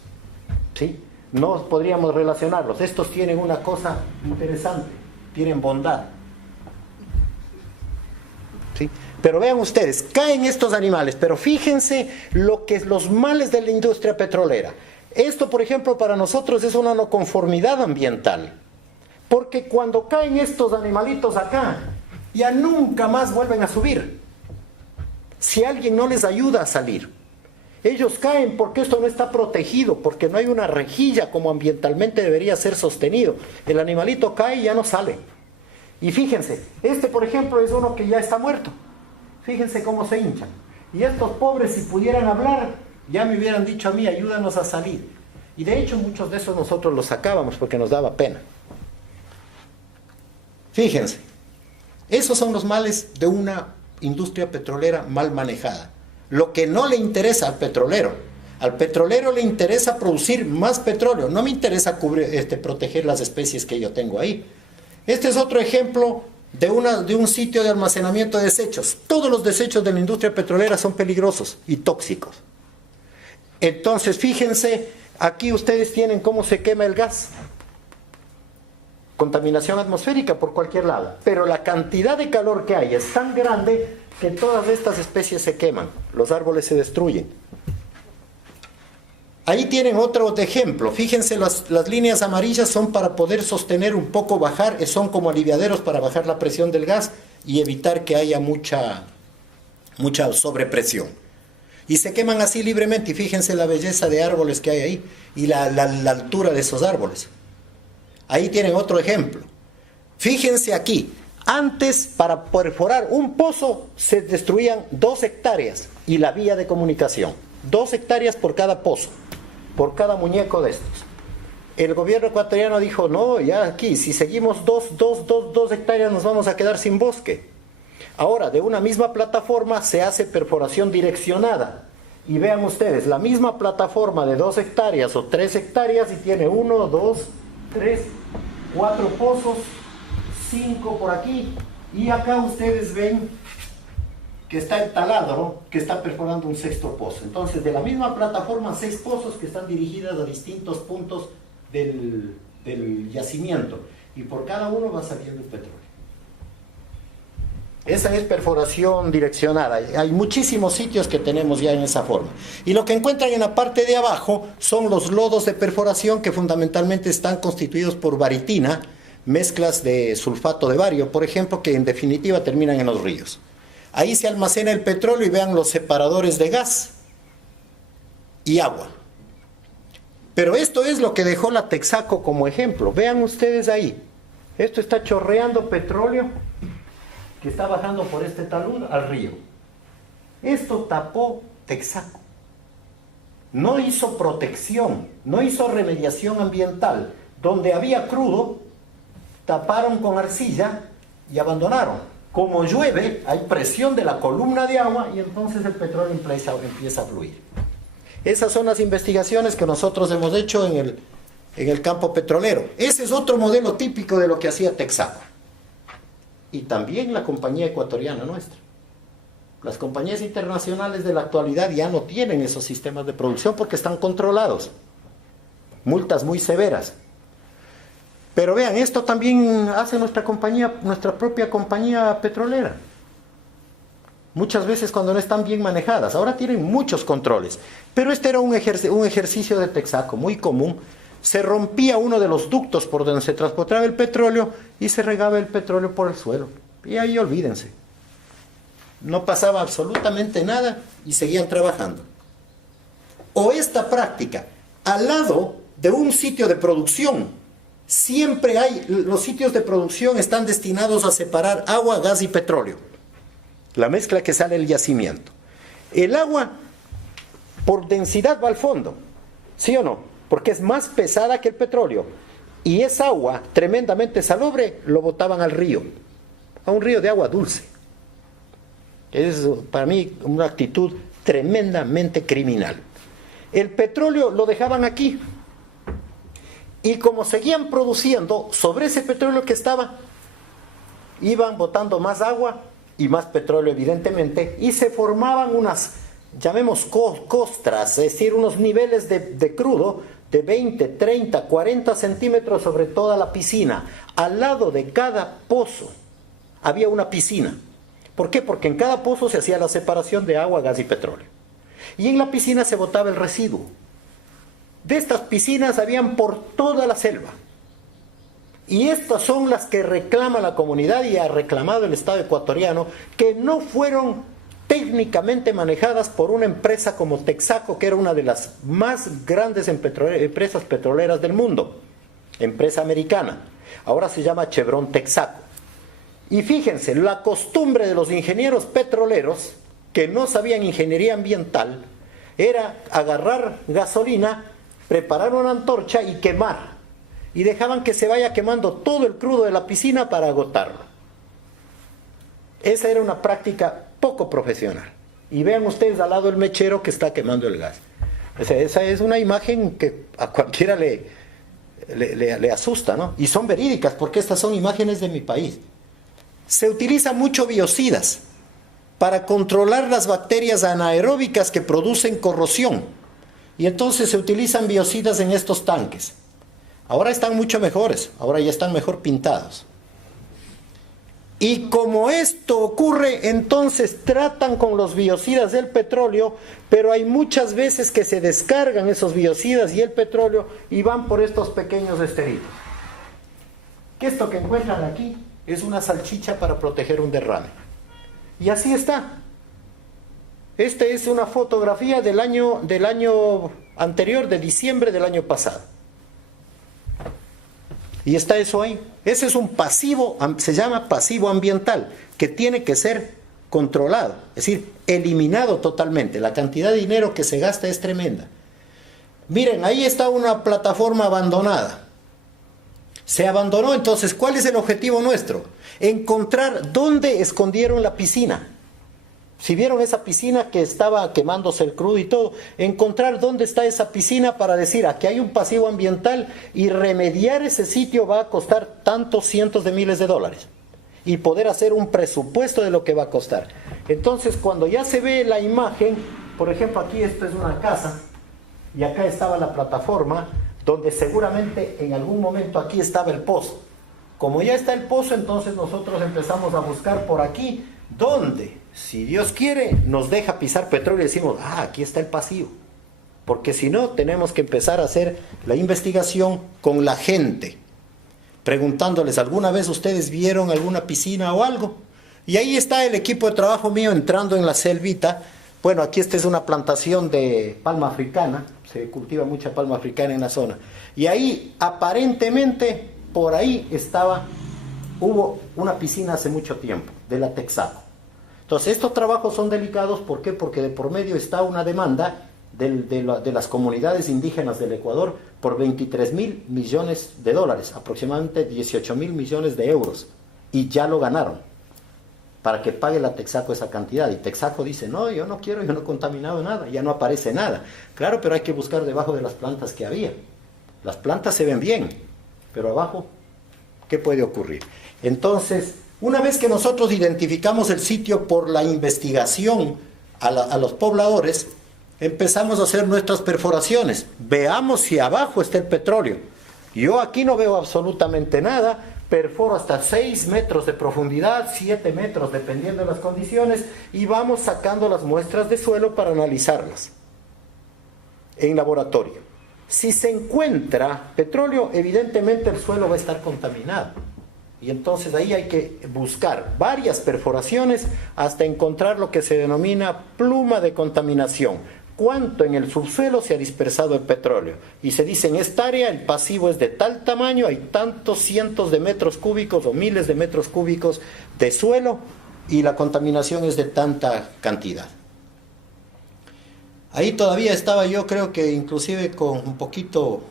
¿sí? No podríamos relacionarlos. Estos tienen una cosa interesante, tienen bondad, ¿sí? Pero vean ustedes, caen estos animales, pero fíjense los males de la industria petrolera. Esto, por ejemplo, para nosotros es una no conformidad ambiental, porque cuando caen estos animalitos acá, ya nunca más vuelven a subir, si alguien no les ayuda a salir. Ellos caen porque esto no está protegido, porque no hay una rejilla como ambientalmente debería ser sostenido. El animalito cae y ya no sale. Y fíjense, este por ejemplo es uno que ya está muerto. Fíjense cómo se hinchan. Y estos pobres, si pudieran hablar, ya me hubieran dicho a mí, ayúdanos a salir. Y de hecho muchos de esos nosotros los sacábamos porque nos daba pena. Fíjense, esos son los males de una industria petrolera mal manejada. Lo que no le interesa al petrolero le interesa producir más petróleo, no me interesa proteger las especies que yo tengo ahí. Este es otro ejemplo de un sitio de almacenamiento de desechos. Todos los desechos de la industria petrolera son peligrosos y tóxicos. Entonces fíjense, aquí ustedes tienen cómo se quema el gas. Contaminación atmosférica por cualquier lado, pero la cantidad de calor que hay es tan grande que todas estas especies se queman, los árboles se destruyen. Ahí tienen otro ejemplo, fíjense las líneas amarillas son para poder sostener un poco, bajar, son como aliviaderos para bajar la presión del gas y evitar que haya mucha sobrepresión. Y se queman así libremente y fíjense la belleza de árboles que hay ahí y la altura de esos árboles. Ahí tienen otro ejemplo. Fíjense aquí, antes para perforar un pozo se destruían 2 hectáreas y la vía de comunicación. 2 hectáreas por cada pozo, por cada muñeco de estos. El gobierno ecuatoriano dijo, no, ya aquí, si seguimos 2 hectáreas nos vamos a quedar sin bosque. Ahora, de una misma plataforma se hace perforación direccionada. Y vean ustedes, la misma plataforma de 2 hectáreas o 3 hectáreas y tiene 1, 2, 3, 4 pozos, 5 por aquí, y acá ustedes ven que está el taladro que está perforando un 6.º pozo. Entonces de la misma plataforma 6 pozos que están dirigidos a distintos puntos del yacimiento y por cada uno va saliendo el petróleo. Esa es perforación direccionada. Hay muchísimos sitios que tenemos ya en esa forma. Y lo que encuentran en la parte de abajo son los lodos de perforación que fundamentalmente están constituidos por baritina, mezclas de sulfato de bario, por ejemplo, que en definitiva terminan en los ríos. Ahí se almacena el petróleo y vean los separadores de gas y agua. Pero esto es lo que dejó la Texaco como ejemplo. Vean ustedes ahí. Esto está chorreando petróleo que está bajando por este talud al río. Esto tapó Texaco. No hizo protección, no hizo remediación ambiental. Donde había crudo, taparon con arcilla y abandonaron. Como llueve, hay presión de la columna de agua y entonces el petróleo empieza a fluir. Esas son las investigaciones que nosotros hemos hecho en en el campo petrolero. Ese es otro modelo típico de lo que hacía Texaco. Y también la compañía ecuatoriana nuestra. Las compañías internacionales de la actualidad ya no tienen esos sistemas de producción porque están controlados. Multas muy severas. Pero vean, esto también hace nuestra propia compañía petrolera. Muchas veces cuando no están bien manejadas. Ahora tienen muchos controles. Pero este era un ejercicio de Texaco muy común. Se rompía uno de los ductos por donde se transportaba el petróleo y se regaba el petróleo por el suelo. Y ahí olvídense. No pasaba absolutamente nada y seguían trabajando. O esta práctica, al lado de un sitio de producción, siempre los sitios de producción están destinados a separar agua, gas y petróleo. La mezcla que sale del yacimiento. El agua, por densidad, va al fondo, ¿sí o no? Porque es más pesada que el petróleo. Y esa agua, tremendamente salobre, lo botaban al río, a un río de agua dulce. Es para mí una actitud tremendamente criminal. El petróleo lo dejaban aquí. Y como seguían produciendo, sobre ese petróleo que estaba, iban botando más agua y más petróleo, evidentemente, y se formaban unas, llamemos costras, es decir, unos niveles de crudo de 20, 30, 40 centímetros sobre toda la piscina. Al lado de cada pozo había una piscina. ¿Por qué? Porque en cada pozo se hacía la separación de agua, gas y petróleo. Y en la piscina se botaba el residuo. De estas piscinas habían por toda la selva. Y estas son las que reclama la comunidad y ha reclamado el Estado ecuatoriano, que no fueron técnicamente manejadas por una empresa como Texaco, que era una de las más grandes empresas petroleras del mundo, empresa americana. Ahora se llama Chevron Texaco. Y fíjense, la costumbre de los ingenieros petroleros, que no sabían ingeniería ambiental, era agarrar gasolina, preparar una antorcha y quemar. Y dejaban que se vaya quemando todo el crudo de la piscina para agotarlo. Esa era una práctica poco profesional. Y vean ustedes al lado el mechero que está quemando el gas. Esa es una imagen que a cualquiera le asusta, ¿no? Y son verídicas porque estas son imágenes de mi país. Se utiliza mucho biocidas para controlar las bacterias anaeróbicas que producen corrosión. Y entonces se utilizan biocidas en estos tanques. Ahora están mucho mejores, ahora ya están mejor pintados. Y como esto ocurre, entonces tratan con los biocidas del petróleo, pero hay muchas veces que se descargan esos biocidas y el petróleo y van por estos pequeños esteritos. Que esto que encuentran aquí es una salchicha para proteger un derrame. Y así está. Esta es una fotografía del año anterior, de diciembre del año pasado. Y está eso ahí. Ese es un pasivo, se llama pasivo ambiental, que tiene que ser controlado, es decir, eliminado totalmente. La cantidad de dinero que se gasta es tremenda. Miren, ahí está una plataforma abandonada. Se abandonó, entonces, ¿cuál es el objetivo nuestro? Encontrar dónde escondieron la piscina. Si vieron esa piscina que estaba quemándose el crudo y todo, encontrar dónde está esa piscina para decir, aquí hay un pasivo ambiental y remediar ese sitio va a costar tantos cientos de miles de dólares. Y poder hacer un presupuesto de lo que va a costar. Entonces, cuando ya se ve la imagen, por ejemplo, aquí esto es una casa, y acá estaba la plataforma, donde seguramente en algún momento aquí estaba el pozo. Como ya está el pozo, entonces nosotros empezamos a buscar por aquí, ¿dónde? Si Dios quiere, nos deja pisar petróleo y decimos, aquí está el pasivo. Porque si no, tenemos que empezar a hacer la investigación con la gente, preguntándoles, ¿alguna vez ustedes vieron alguna piscina o algo? Y ahí está el equipo de trabajo mío entrando en la selvita. Bueno, aquí esta es una plantación de palma africana, se cultiva mucha palma africana en la zona. Y ahí, aparentemente, por ahí hubo una piscina hace mucho tiempo, de la Texaco. Entonces, estos trabajos son delicados, ¿por qué? Porque de por medio está una demanda de las comunidades indígenas del Ecuador por 23.000 millones de dólares, aproximadamente 18.000 millones de euros, y ya lo ganaron, para que pague la Texaco esa cantidad. Y Texaco dice, no, yo no quiero, yo no he contaminado nada, ya no aparece nada. Claro, pero hay que buscar debajo de las plantas que había. Las plantas se ven bien, pero abajo, ¿qué puede ocurrir? Entonces, una vez que nosotros identificamos el sitio por la investigación a los pobladores, empezamos a hacer nuestras perforaciones. Veamos si abajo está el petróleo. Yo aquí no veo absolutamente nada. Perforo hasta 6 metros de profundidad, 7 metros, dependiendo de las condiciones, y vamos sacando las muestras de suelo para analizarlas en laboratorio. Si se encuentra petróleo, evidentemente el suelo va a estar contaminado. Y entonces ahí hay que buscar varias perforaciones hasta encontrar lo que se denomina pluma de contaminación. Cuánto en el subsuelo se ha dispersado el petróleo. Y se dice, en esta área el pasivo es de tal tamaño, hay tantos cientos de metros cúbicos o miles de metros cúbicos de suelo y la contaminación es de tanta cantidad. Ahí todavía estaba yo, creo que inclusive con un poquito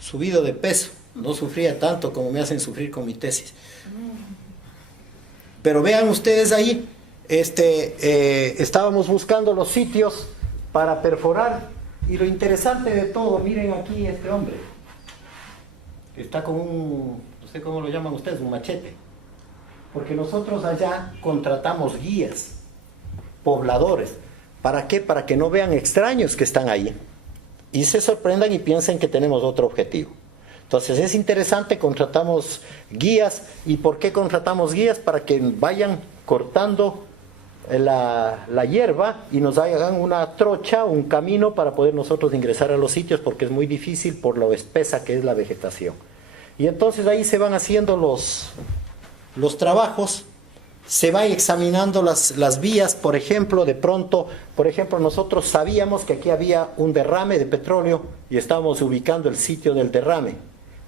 subido de peso. No sufría tanto como me hacen sufrir con mi tesis. Pero vean ustedes ahí, estábamos buscando los sitios para perforar, y lo interesante de todo, miren aquí este hombre, está con un, no sé cómo lo llaman ustedes, un machete, porque nosotros allá contratamos guías, pobladores. ¿Para qué? Para que no vean extraños que están ahí y se sorprendan y piensen que tenemos otro objetivo. Entonces es interesante, contratamos guías. ¿Y por qué contratamos guías? Para que vayan cortando la hierba y nos hagan una trocha, un camino para poder nosotros ingresar a los sitios, porque es muy difícil por lo espesa que es la vegetación. Y entonces ahí se van haciendo los trabajos, se va examinando las vías. Por ejemplo, nosotros sabíamos que aquí había un derrame de petróleo y estábamos ubicando el sitio del derrame,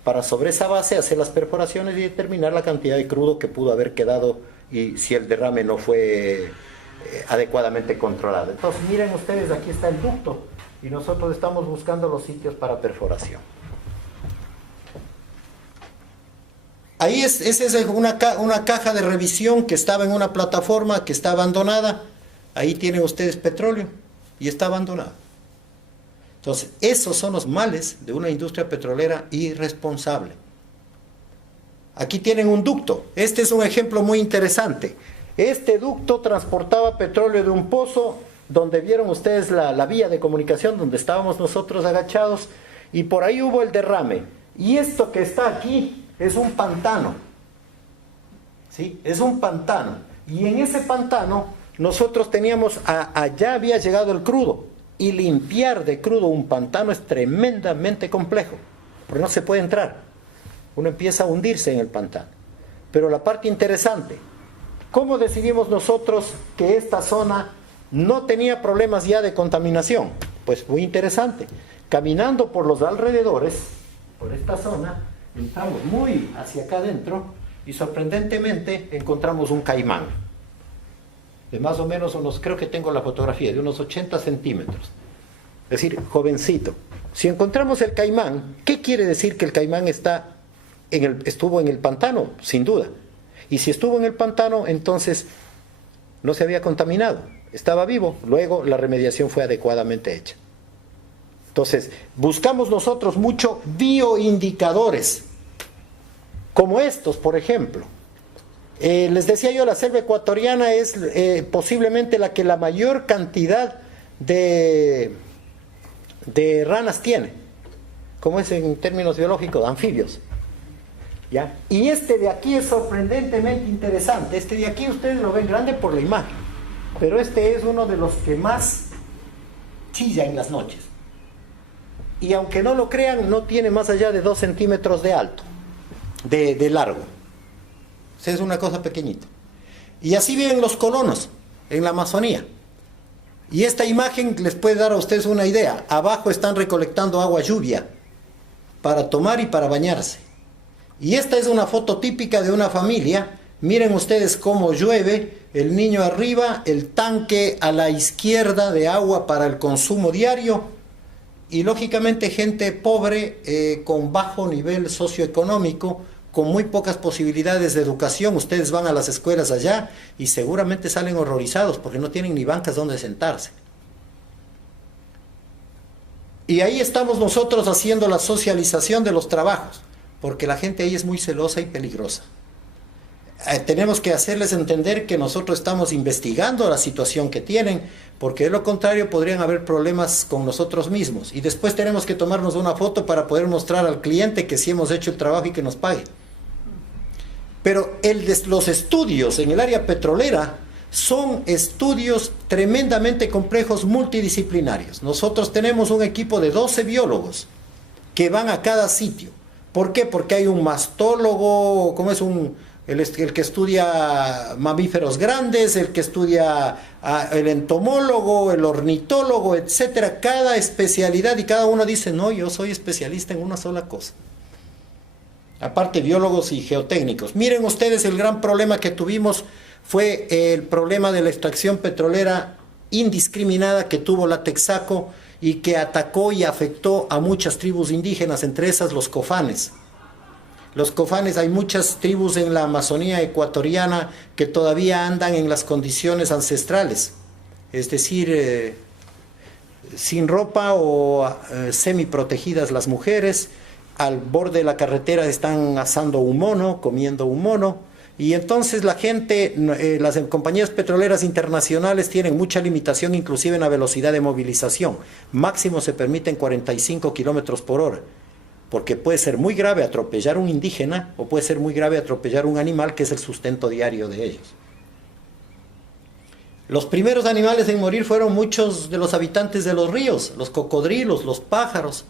para sobre esa base hacer las perforaciones y determinar la cantidad de crudo que pudo haber quedado y si el derrame no fue adecuadamente controlado. Entonces miren ustedes, aquí está el ducto y nosotros estamos buscando los sitios para perforación. Ahí esa es una caja de revisión que estaba en una plataforma que está abandonada. Ahí tienen ustedes petróleo y está abandonada. Entonces, esos son los males de una industria petrolera irresponsable. Aquí tienen un ducto. Este es un ejemplo muy interesante. Este ducto transportaba petróleo de un pozo donde vieron ustedes la vía de comunicación donde estábamos nosotros agachados, y por ahí hubo el derrame. Y esto que está aquí es un pantano. ¿Sí? Es un pantano. Y en ese pantano nosotros teníamos, allá había llegado el crudo. Y limpiar de crudo un pantano es tremendamente complejo, porque no se puede entrar. Uno empieza a hundirse en el pantano. Pero la parte interesante, ¿cómo decidimos nosotros que esta zona no tenía problemas ya de contaminación? Pues muy interesante. Caminando por los alrededores, por esta zona, entramos muy hacia acá adentro y sorprendentemente encontramos un caimán. De más o menos creo que tengo la fotografía, de unos 80 centímetros. Es decir, jovencito. Si encontramos el caimán, ¿qué quiere decir que el caimán estuvo en el pantano? Sin duda. Y si estuvo en el pantano, entonces no se había contaminado, estaba vivo. Luego la remediación fue adecuadamente hecha. Entonces, buscamos nosotros mucho bioindicadores, como estos, por ejemplo. Les decía yo, la selva ecuatoriana es posiblemente la mayor cantidad de ranas tiene, como es en términos biológicos, anfibios. ¿Ya? Y este de aquí es sorprendentemente interesante. Este de aquí ustedes lo ven grande por la imagen, pero este es uno de los que más chilla en las noches. Y aunque no lo crean, no tiene más allá de 2 centímetros de alto, de largo. O sea, es una cosa pequeñita. Y así viven los colonos en la Amazonía. Y esta imagen les puede dar a ustedes una idea. Abajo están recolectando agua lluvia para tomar y para bañarse. Y esta es una foto típica de una familia. Miren ustedes cómo llueve, el niño arriba, el tanque a la izquierda de agua para el consumo diario. Y lógicamente gente pobre, con bajo nivel socioeconómico, con muy pocas posibilidades de educación. Ustedes van a las escuelas allá y seguramente salen horrorizados porque no tienen ni bancas donde sentarse. Y ahí estamos nosotros haciendo la socialización de los trabajos, porque la gente ahí es muy celosa y peligrosa. Tenemos que hacerles entender que nosotros estamos investigando la situación que tienen, porque de lo contrario podrían haber problemas con nosotros mismos. Y después tenemos que tomarnos una foto para poder mostrar al cliente que sí hemos hecho el trabajo y que nos pague. Pero los estudios en el área petrolera son estudios tremendamente complejos, multidisciplinarios. Nosotros tenemos un equipo de 12 biólogos que van a cada sitio. ¿Por qué? Porque hay un mastólogo, ¿cómo es el que estudia mamíferos grandes, el que estudia el entomólogo, el ornitólogo, etcétera? Cada especialidad, y cada uno dice, no, yo soy especialista en una sola cosa. Aparte biólogos y geotécnicos. Miren ustedes, el gran problema que tuvimos fue el problema de la extracción petrolera indiscriminada que tuvo la Texaco y que atacó y afectó a muchas tribus indígenas, entre esas los cofanes. Los cofanes, hay muchas tribus en la Amazonía ecuatoriana que todavía andan en las condiciones ancestrales, es decir, sin ropa o semiprotegidas las mujeres. Al borde de la carretera están asando un mono, comiendo un mono. Y entonces la gente, las compañías petroleras internacionales tienen mucha limitación, inclusive en la velocidad de movilización. Máximo se permiten 45 kilómetros por hora, porque puede ser muy grave atropellar un indígena o puede ser muy grave atropellar un animal que es el sustento diario de ellos. Los primeros animales en morir fueron muchos de los habitantes de los ríos, los cocodrilos, los pájaros,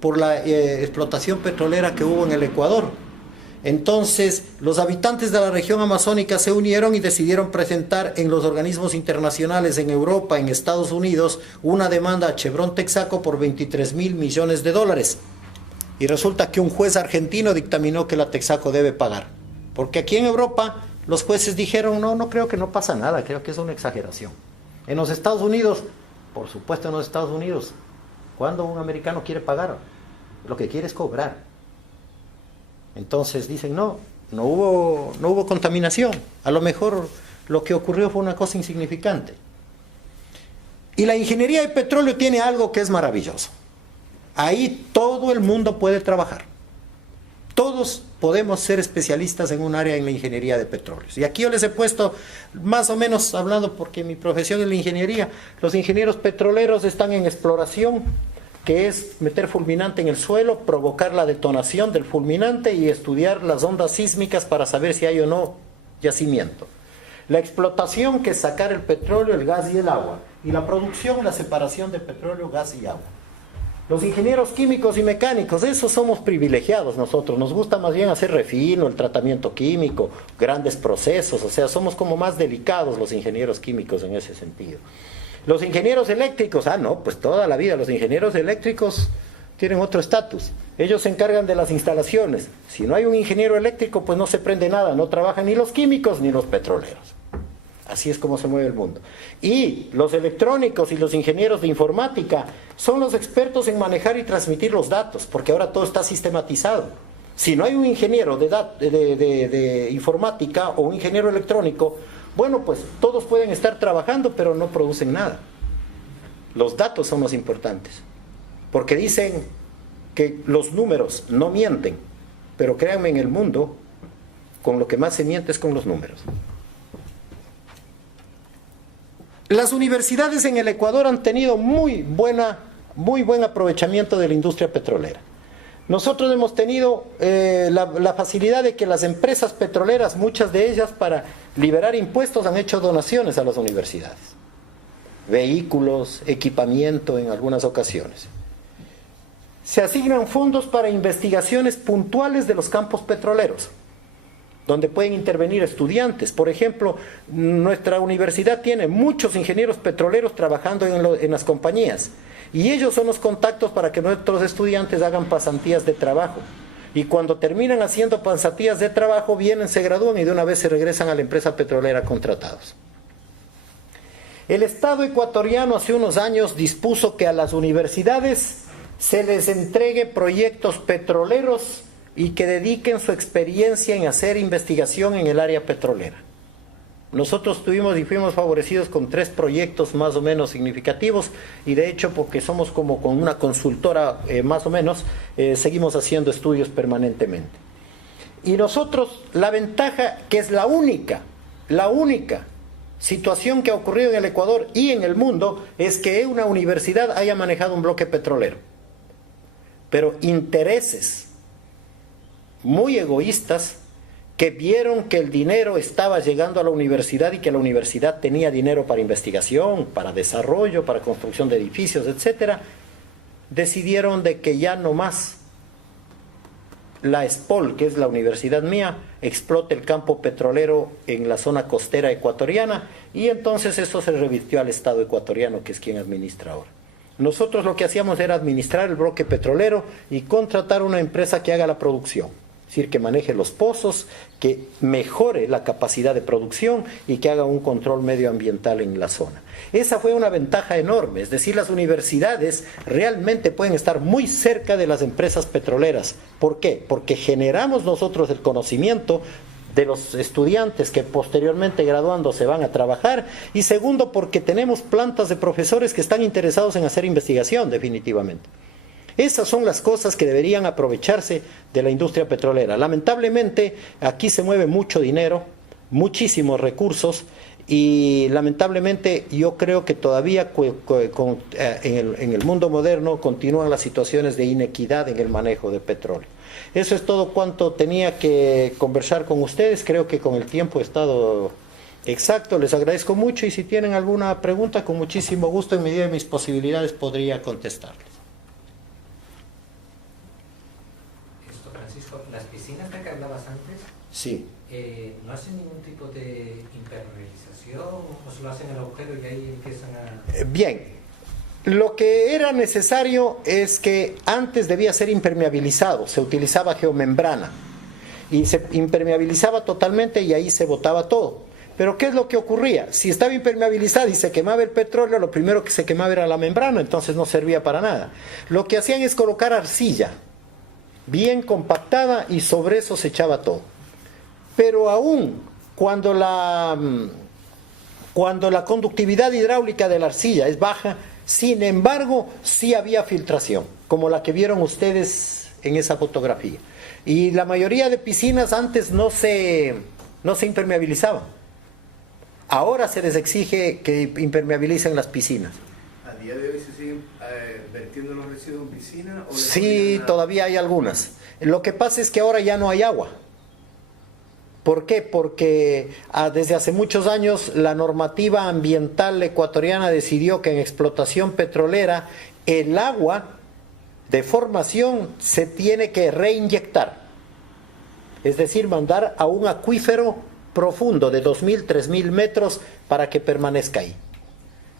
por la explotación petrolera que hubo en el Ecuador. Entonces, los habitantes de la región amazónica se unieron y decidieron presentar en los organismos internacionales, en Europa, en Estados Unidos, una demanda a Chevron Texaco por $23 mil millones. Y resulta que un juez argentino dictaminó que la Texaco debe pagar. Porque aquí en Europa los jueces dijeron, no creo que no pasa nada, creo que es una exageración. En los Estados Unidos, por supuesto en los Estados Unidos, ¿cuándo un americano quiere pagar? Lo que quiere es cobrar. Entonces dicen, no hubo contaminación. A lo mejor lo que ocurrió fue una cosa insignificante. Y la ingeniería de petróleo tiene algo que es maravilloso. Ahí todo el mundo puede trabajar. Todos podemos ser especialistas en un área en la ingeniería de petróleos. Y aquí yo les he puesto, más o menos hablando, porque mi profesión es la ingeniería, los ingenieros petroleros están en exploración, que es meter fulminante en el suelo, provocar la detonación del fulminante y estudiar las ondas sísmicas para saber si hay o no yacimiento. La explotación, que es sacar el petróleo, el gas y el agua. Y la producción, la separación de petróleo, gas y agua. Los ingenieros químicos y mecánicos, esos somos privilegiados nosotros. Nos gusta más bien hacer refino, el tratamiento químico, grandes procesos. O sea, somos como más delicados los ingenieros químicos en ese sentido. Los ingenieros eléctricos, pues toda la vida los ingenieros eléctricos tienen otro estatus. Ellos se encargan de las instalaciones. Si no hay un ingeniero eléctrico, pues no se prende nada, no trabajan ni los químicos ni los petroleros. Así es como se mueve el mundo. Y los electrónicos y los ingenieros de informática son los expertos en manejar y transmitir los datos, porque ahora todo está sistematizado. Si no hay un ingeniero de informática o un ingeniero electrónico, bueno, pues todos pueden estar trabajando, pero no producen nada. Los datos son los importantes, porque dicen que los números no mienten, pero créanme, en el mundo, con lo que más se miente es con los números. Las universidades en el Ecuador han tenido muy buen aprovechamiento de la industria petrolera. Nosotros hemos tenido la facilidad de que las empresas petroleras, muchas de ellas para liberar impuestos, han hecho donaciones a las universidades. Vehículos, equipamiento en algunas ocasiones. Se asignan fondos para investigaciones puntuales de los campos petroleros, donde pueden intervenir estudiantes. Por ejemplo, nuestra universidad tiene muchos ingenieros petroleros trabajando en las compañías. Y ellos son los contactos para que nuestros estudiantes hagan pasantías de trabajo. Y cuando terminan haciendo pasantías de trabajo, vienen, se gradúan y de una vez se regresan a la empresa petrolera contratados. El Estado ecuatoriano hace unos años dispuso que a las universidades se les entregue proyectos petroleros y que dediquen su experiencia en hacer investigación en el área petrolera. Nosotros tuvimos y fuimos favorecidos con 3 proyectos más o menos significativos, y de hecho, porque somos como con una consultora más o menos, seguimos haciendo estudios permanentemente. Y nosotros, la ventaja, que es la única situación que ha ocurrido en el Ecuador y en el mundo, es que una universidad haya manejado un bloque petrolero. Pero intereses muy egoístas, que vieron que el dinero estaba llegando a la universidad y que la universidad tenía dinero para investigación, para desarrollo, para construcción de edificios, etcétera, decidieron de que ya no más la ESPOL, que es la universidad mía, explote el campo petrolero en la zona costera ecuatoriana, y entonces eso se revirtió al Estado ecuatoriano, que es quien administra ahora. Nosotros lo que hacíamos era administrar el bloque petrolero y contratar una empresa que haga la producción. Es decir, que maneje los pozos, que mejore la capacidad de producción y que haga un control medioambiental en la zona. Esa fue una ventaja enorme, es decir, las universidades realmente pueden estar muy cerca de las empresas petroleras. ¿Por qué? Porque generamos nosotros el conocimiento de los estudiantes que posteriormente graduando se van a trabajar, y segundo, porque tenemos plantas de profesores que están interesados en hacer investigación definitivamente. Esas son las cosas que deberían aprovecharse de la industria petrolera. Lamentablemente aquí se mueve mucho dinero, muchísimos recursos, y lamentablemente yo creo que todavía en el mundo moderno continúan las situaciones de inequidad en el manejo de petróleo. Eso es todo cuanto tenía que conversar con ustedes. Creo que con el tiempo he estado exacto. Les agradezco mucho, y si tienen alguna pregunta, con muchísimo gusto, en medida de mis posibilidades, podría contestarles. Las piscinas de que hablabas antes, Sí. ¿No hacen ningún tipo de impermeabilización o se lo hacen el agujero y ahí empiezan a...? Bien, lo que era necesario es que antes debía ser impermeabilizado, se utilizaba geomembrana y se impermeabilizaba totalmente y ahí se botaba todo. Pero ¿qué es lo que ocurría? Si estaba impermeabilizado y se quemaba el petróleo, lo primero que se quemaba era la membrana, entonces no servía para nada. Lo que hacían es colocar arcilla bien compactada y sobre eso se echaba todo. Pero aún cuando la conductividad hidráulica de la arcilla es baja, sin embargo, sí había filtración, como la que vieron ustedes en esa fotografía. Y la mayoría de piscinas antes no se impermeabilizaban. Ahora se les exige que impermeabilicen las piscinas. ¿A día de hoy se siguen vertiendo los residuos en piscina? Sí, todavía hay algunas. Lo que pasa es que ahora ya no hay agua. ¿Por qué? Porque desde hace muchos años la normativa ambiental ecuatoriana decidió que en explotación petrolera el agua de formación se tiene que reinyectar. Es decir, mandar a un acuífero profundo de 2.000, 3.000 metros para que permanezca ahí.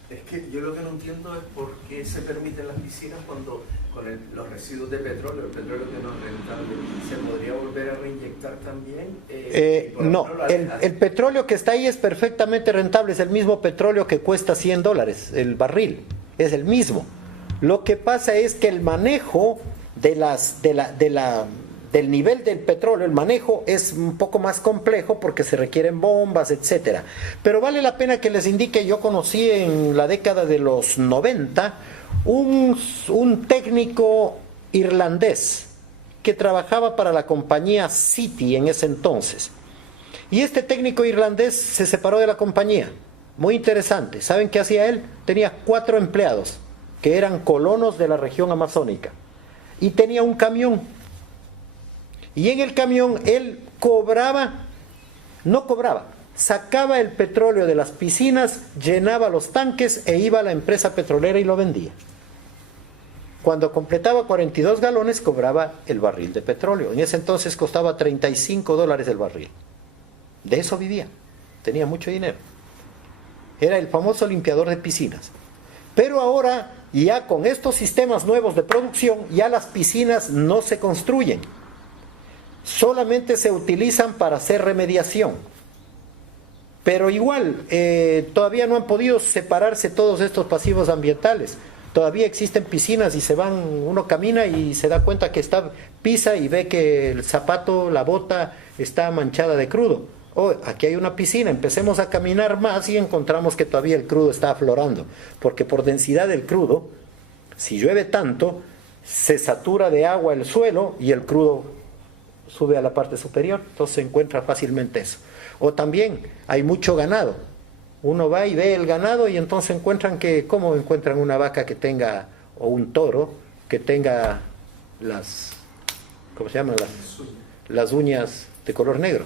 Es que yo lo que no entiendo es por qué se permiten las piscinas cuando con los residuos de petróleo, el petróleo que no es rentable, ¿se podría volver a reinyectar también? No, el petróleo que está ahí es perfectamente rentable, es el mismo petróleo que cuesta $100 el barril, es el mismo. Lo que pasa es que el manejo del nivel del petróleo, el manejo es un poco más complejo porque se requieren bombas, etcétera. Pero vale la pena que les indique, yo conocí en la década de los 90 un técnico irlandés que trabajaba para la compañía City en ese entonces. Y este técnico irlandés se separó de la compañía. Muy interesante. ¿Saben qué hacía él? Tenía 4 empleados que eran colonos de la región amazónica. Y tenía un camión. Y en el camión él sacaba el petróleo de las piscinas, llenaba los tanques e iba a la empresa petrolera y lo vendía. Cuando completaba 42 galones cobraba el barril de petróleo. En ese entonces costaba $35 el barril. De eso vivía. Tenía mucho dinero. Era el famoso limpiador de piscinas. Pero ahora, ya con estos sistemas nuevos de producción, ya las piscinas no se construyen. Solamente se utilizan para hacer remediación. Pero igual, todavía no han podido separarse todos estos pasivos ambientales. Todavía existen piscinas y uno camina y se da cuenta que pisa y ve que el zapato, la bota está manchada de crudo. Oh, aquí hay una piscina, empecemos a caminar más y encontramos que todavía el crudo está aflorando, porque por densidad del crudo, si llueve tanto, se satura de agua el suelo y el crudo sube a la parte superior, entonces se encuentra fácilmente eso. O también hay mucho ganado, uno va y ve el ganado y entonces encuentran que, ¿cómo encuentran una vaca que tenga, o un toro, que tenga ¿cómo se llaman? Las uñas de color negro?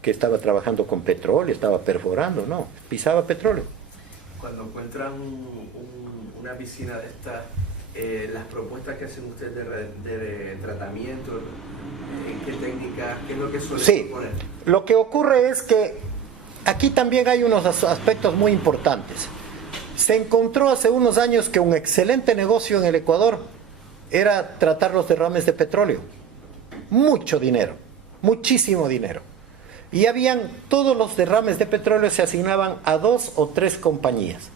Que estaba trabajando con petróleo, estaba perforando, no, pisaba petróleo. Cuando encuentran una piscina de estas, las propuestas que hacen ustedes de tratamiento, ¿en qué técnicas, qué es lo que suelen poner? Lo que ocurre es que aquí también hay unos aspectos muy importantes. Se encontró hace unos años que un excelente negocio en el Ecuador era tratar los derrames de petróleo. Mucho dinero, muchísimo dinero. Y todos los derrames de petróleo se asignaban a 2 o 3 compañías.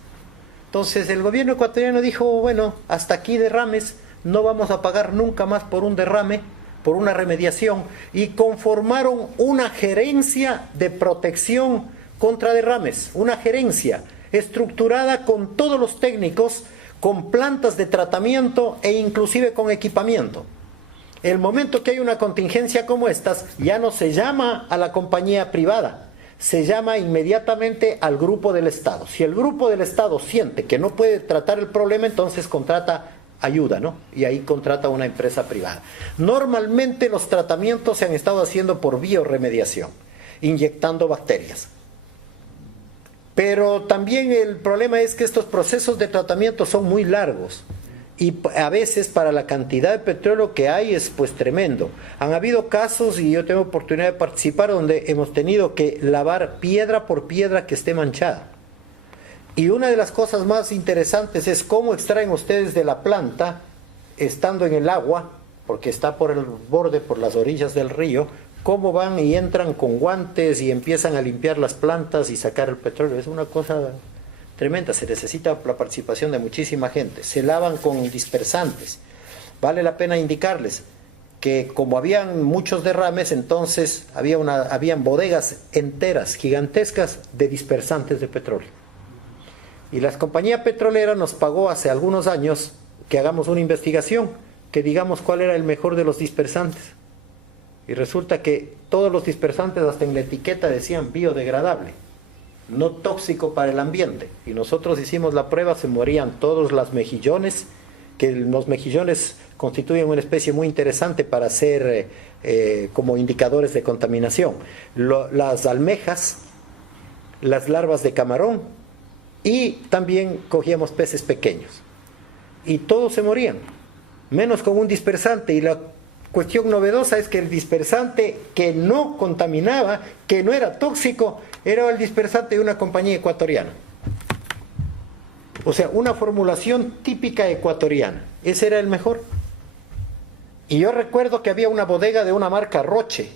Entonces el gobierno ecuatoriano dijo, bueno, hasta aquí derrames, no vamos a pagar nunca más por un derrame, por una remediación, y conformaron una gerencia de protección contra derrames, una gerencia estructurada con todos los técnicos, con plantas de tratamiento e inclusive con equipamiento. El momento que hay una contingencia como estas, ya no se llama a la compañía privada, se llama inmediatamente al grupo del Estado. Si el grupo del Estado siente que no puede tratar el problema, entonces contrata ayuda, ¿no? Y ahí contrata una empresa privada. Normalmente los tratamientos se han estado haciendo por bioremediación, inyectando bacterias. Pero también el problema es que estos procesos de tratamiento son muy largos. Y a veces para la cantidad de petróleo que hay es pues tremendo. Han habido casos, y yo tengo oportunidad de participar, donde hemos tenido que lavar piedra por piedra que esté manchada. Y una de las cosas más interesantes es cómo extraen ustedes de la planta, estando en el agua, porque está por el borde, por las orillas del río, cómo van y entran con guantes y empiezan a limpiar las plantas y sacar el petróleo. Es una cosa tremenda, se necesita la participación de muchísima gente. Se lavan con dispersantes. Vale la pena indicarles que como habían muchos derrames, entonces habían bodegas enteras, gigantescas, de dispersantes de petróleo. Y la compañía petrolera nos pagó hace algunos años que hagamos una investigación, que digamos cuál era el mejor de los dispersantes. Y resulta que todos los dispersantes, hasta en la etiqueta, decían biodegradable, no tóxico para el ambiente. Y nosotros hicimos la prueba, se morían todos los mejillones, que los mejillones constituyen una especie muy interesante para ser como indicadores de contaminación. Las almejas, las larvas de camarón, y también cogíamos peces pequeños. Y todos se morían, menos con un dispersante. Y la cuestión novedosa es que el dispersante que no contaminaba, que no era tóxico, era el dispersante de una compañía ecuatoriana. O sea, una formulación típica ecuatoriana. Ese era el mejor. Y yo recuerdo que había una bodega de una marca Roche,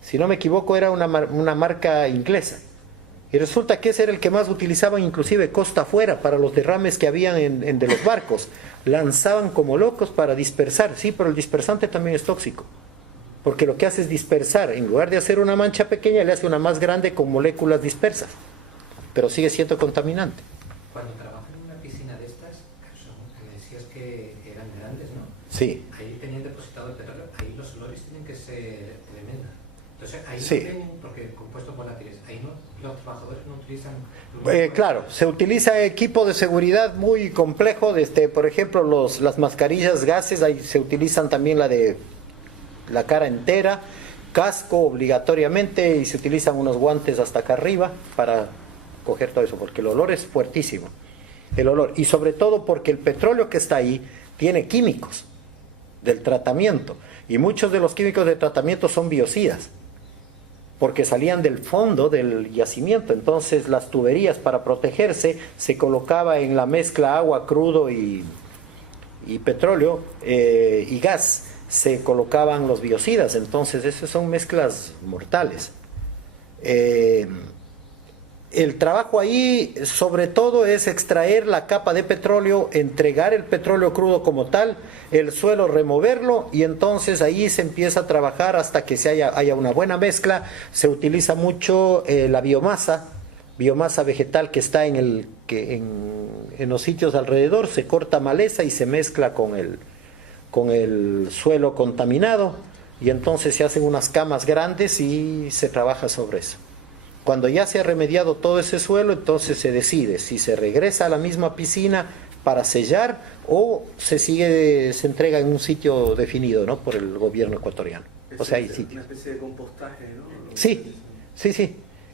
si no me equivoco era una marca inglesa. Y resulta que ese era el que más utilizaban, inclusive costa afuera, para los derrames que habían de los barcos. Lanzaban como locos para dispersar. Sí, pero el dispersante también es tóxico. Porque lo que hace es dispersar. En lugar de hacer una mancha pequeña, le hace una más grande con moléculas dispersas. Pero sigue siendo contaminante. Cuando trabajan en una piscina de estas, me decías que eran grandes, ¿no? Sí. Ahí tenían depositado el petróleo, ahí los olores tienen que ser tremendos. Entonces, ahí sí. No tienen, porque compuestos volátiles, ahí no, los trabajadores no utilizan... Claro, se utiliza equipo de seguridad muy complejo, por ejemplo, las mascarillas gases, ahí se utilizan también la de la cara entera, casco obligatoriamente, y se utilizan unos guantes hasta acá arriba para coger todo eso, porque el olor es fuertísimo, el olor, y sobre todo porque el petróleo que está ahí tiene químicos del tratamiento, y muchos de los químicos de tratamiento son biocidas, porque salían del fondo del yacimiento. Entonces las tuberías, para protegerse, se colocaba en la mezcla agua, crudo y petróleo y gas, se colocaban los biocidas. Entonces esas son mezclas mortales. el trabajo ahí sobre todo es extraer la capa de petróleo, entregar el petróleo crudo como tal, el suelo removerlo y entonces ahí se empieza a trabajar hasta que haya una buena mezcla. Se utiliza mucho la biomasa vegetal que está en los sitios alrededor, se corta maleza y se mezcla con el suelo contaminado y entonces se hacen unas camas grandes y se trabaja sobre eso. Cuando ya se ha remediado todo ese suelo, entonces se decide si se regresa a la misma piscina para sellar o se entrega en un sitio definido, ¿no?, por el gobierno ecuatoriano. O sea, hay sitios. Una especie de compostaje, ¿no? Sí.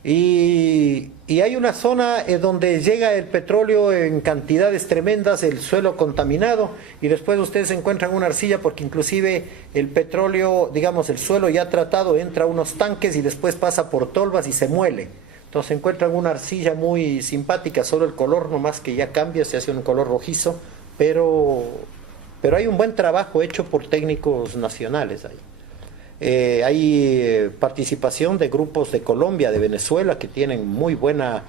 Y hay una zona donde llega el petróleo en cantidades tremendas, el suelo contaminado, y después ustedes encuentran una arcilla porque inclusive el petróleo, digamos, el suelo ya tratado entra a unos tanques y después pasa por tolvas y se muele. Entonces encuentran una arcilla muy simpática, solo el color nomás que ya cambia, se hace un color rojizo, pero hay un buen trabajo hecho por técnicos nacionales ahí. Hay participación de grupos de Colombia, de Venezuela, que tienen muy buena,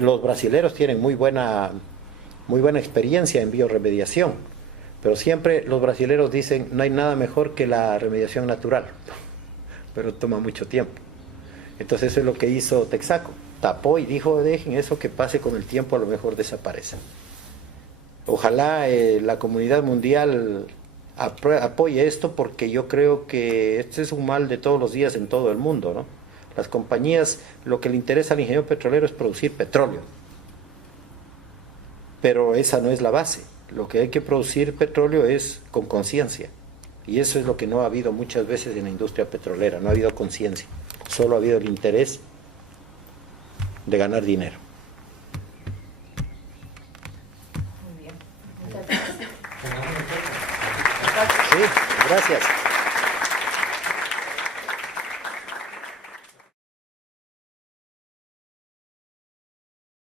los brasileros tienen muy buena experiencia en bioremediación, pero siempre los brasileros dicen no hay nada mejor que la remediación natural, pero toma mucho tiempo. Entonces eso es lo que hizo Texaco, tapó y dijo dejen eso que pase con el tiempo, a lo mejor desaparece. Ojalá la comunidad mundial apoye esto porque yo creo que este es un mal de todos los días en todo el mundo, ¿no? Las compañías, lo que le interesa al ingeniero petrolero es producir petróleo, pero esa no es la base. Lo que hay que producir petróleo es con conciencia, y eso es lo que no ha habido muchas veces en la industria petrolera, no ha habido conciencia, solo ha habido el interés de ganar dinero. Muy bien. Muchas gracias. Sí, gracias.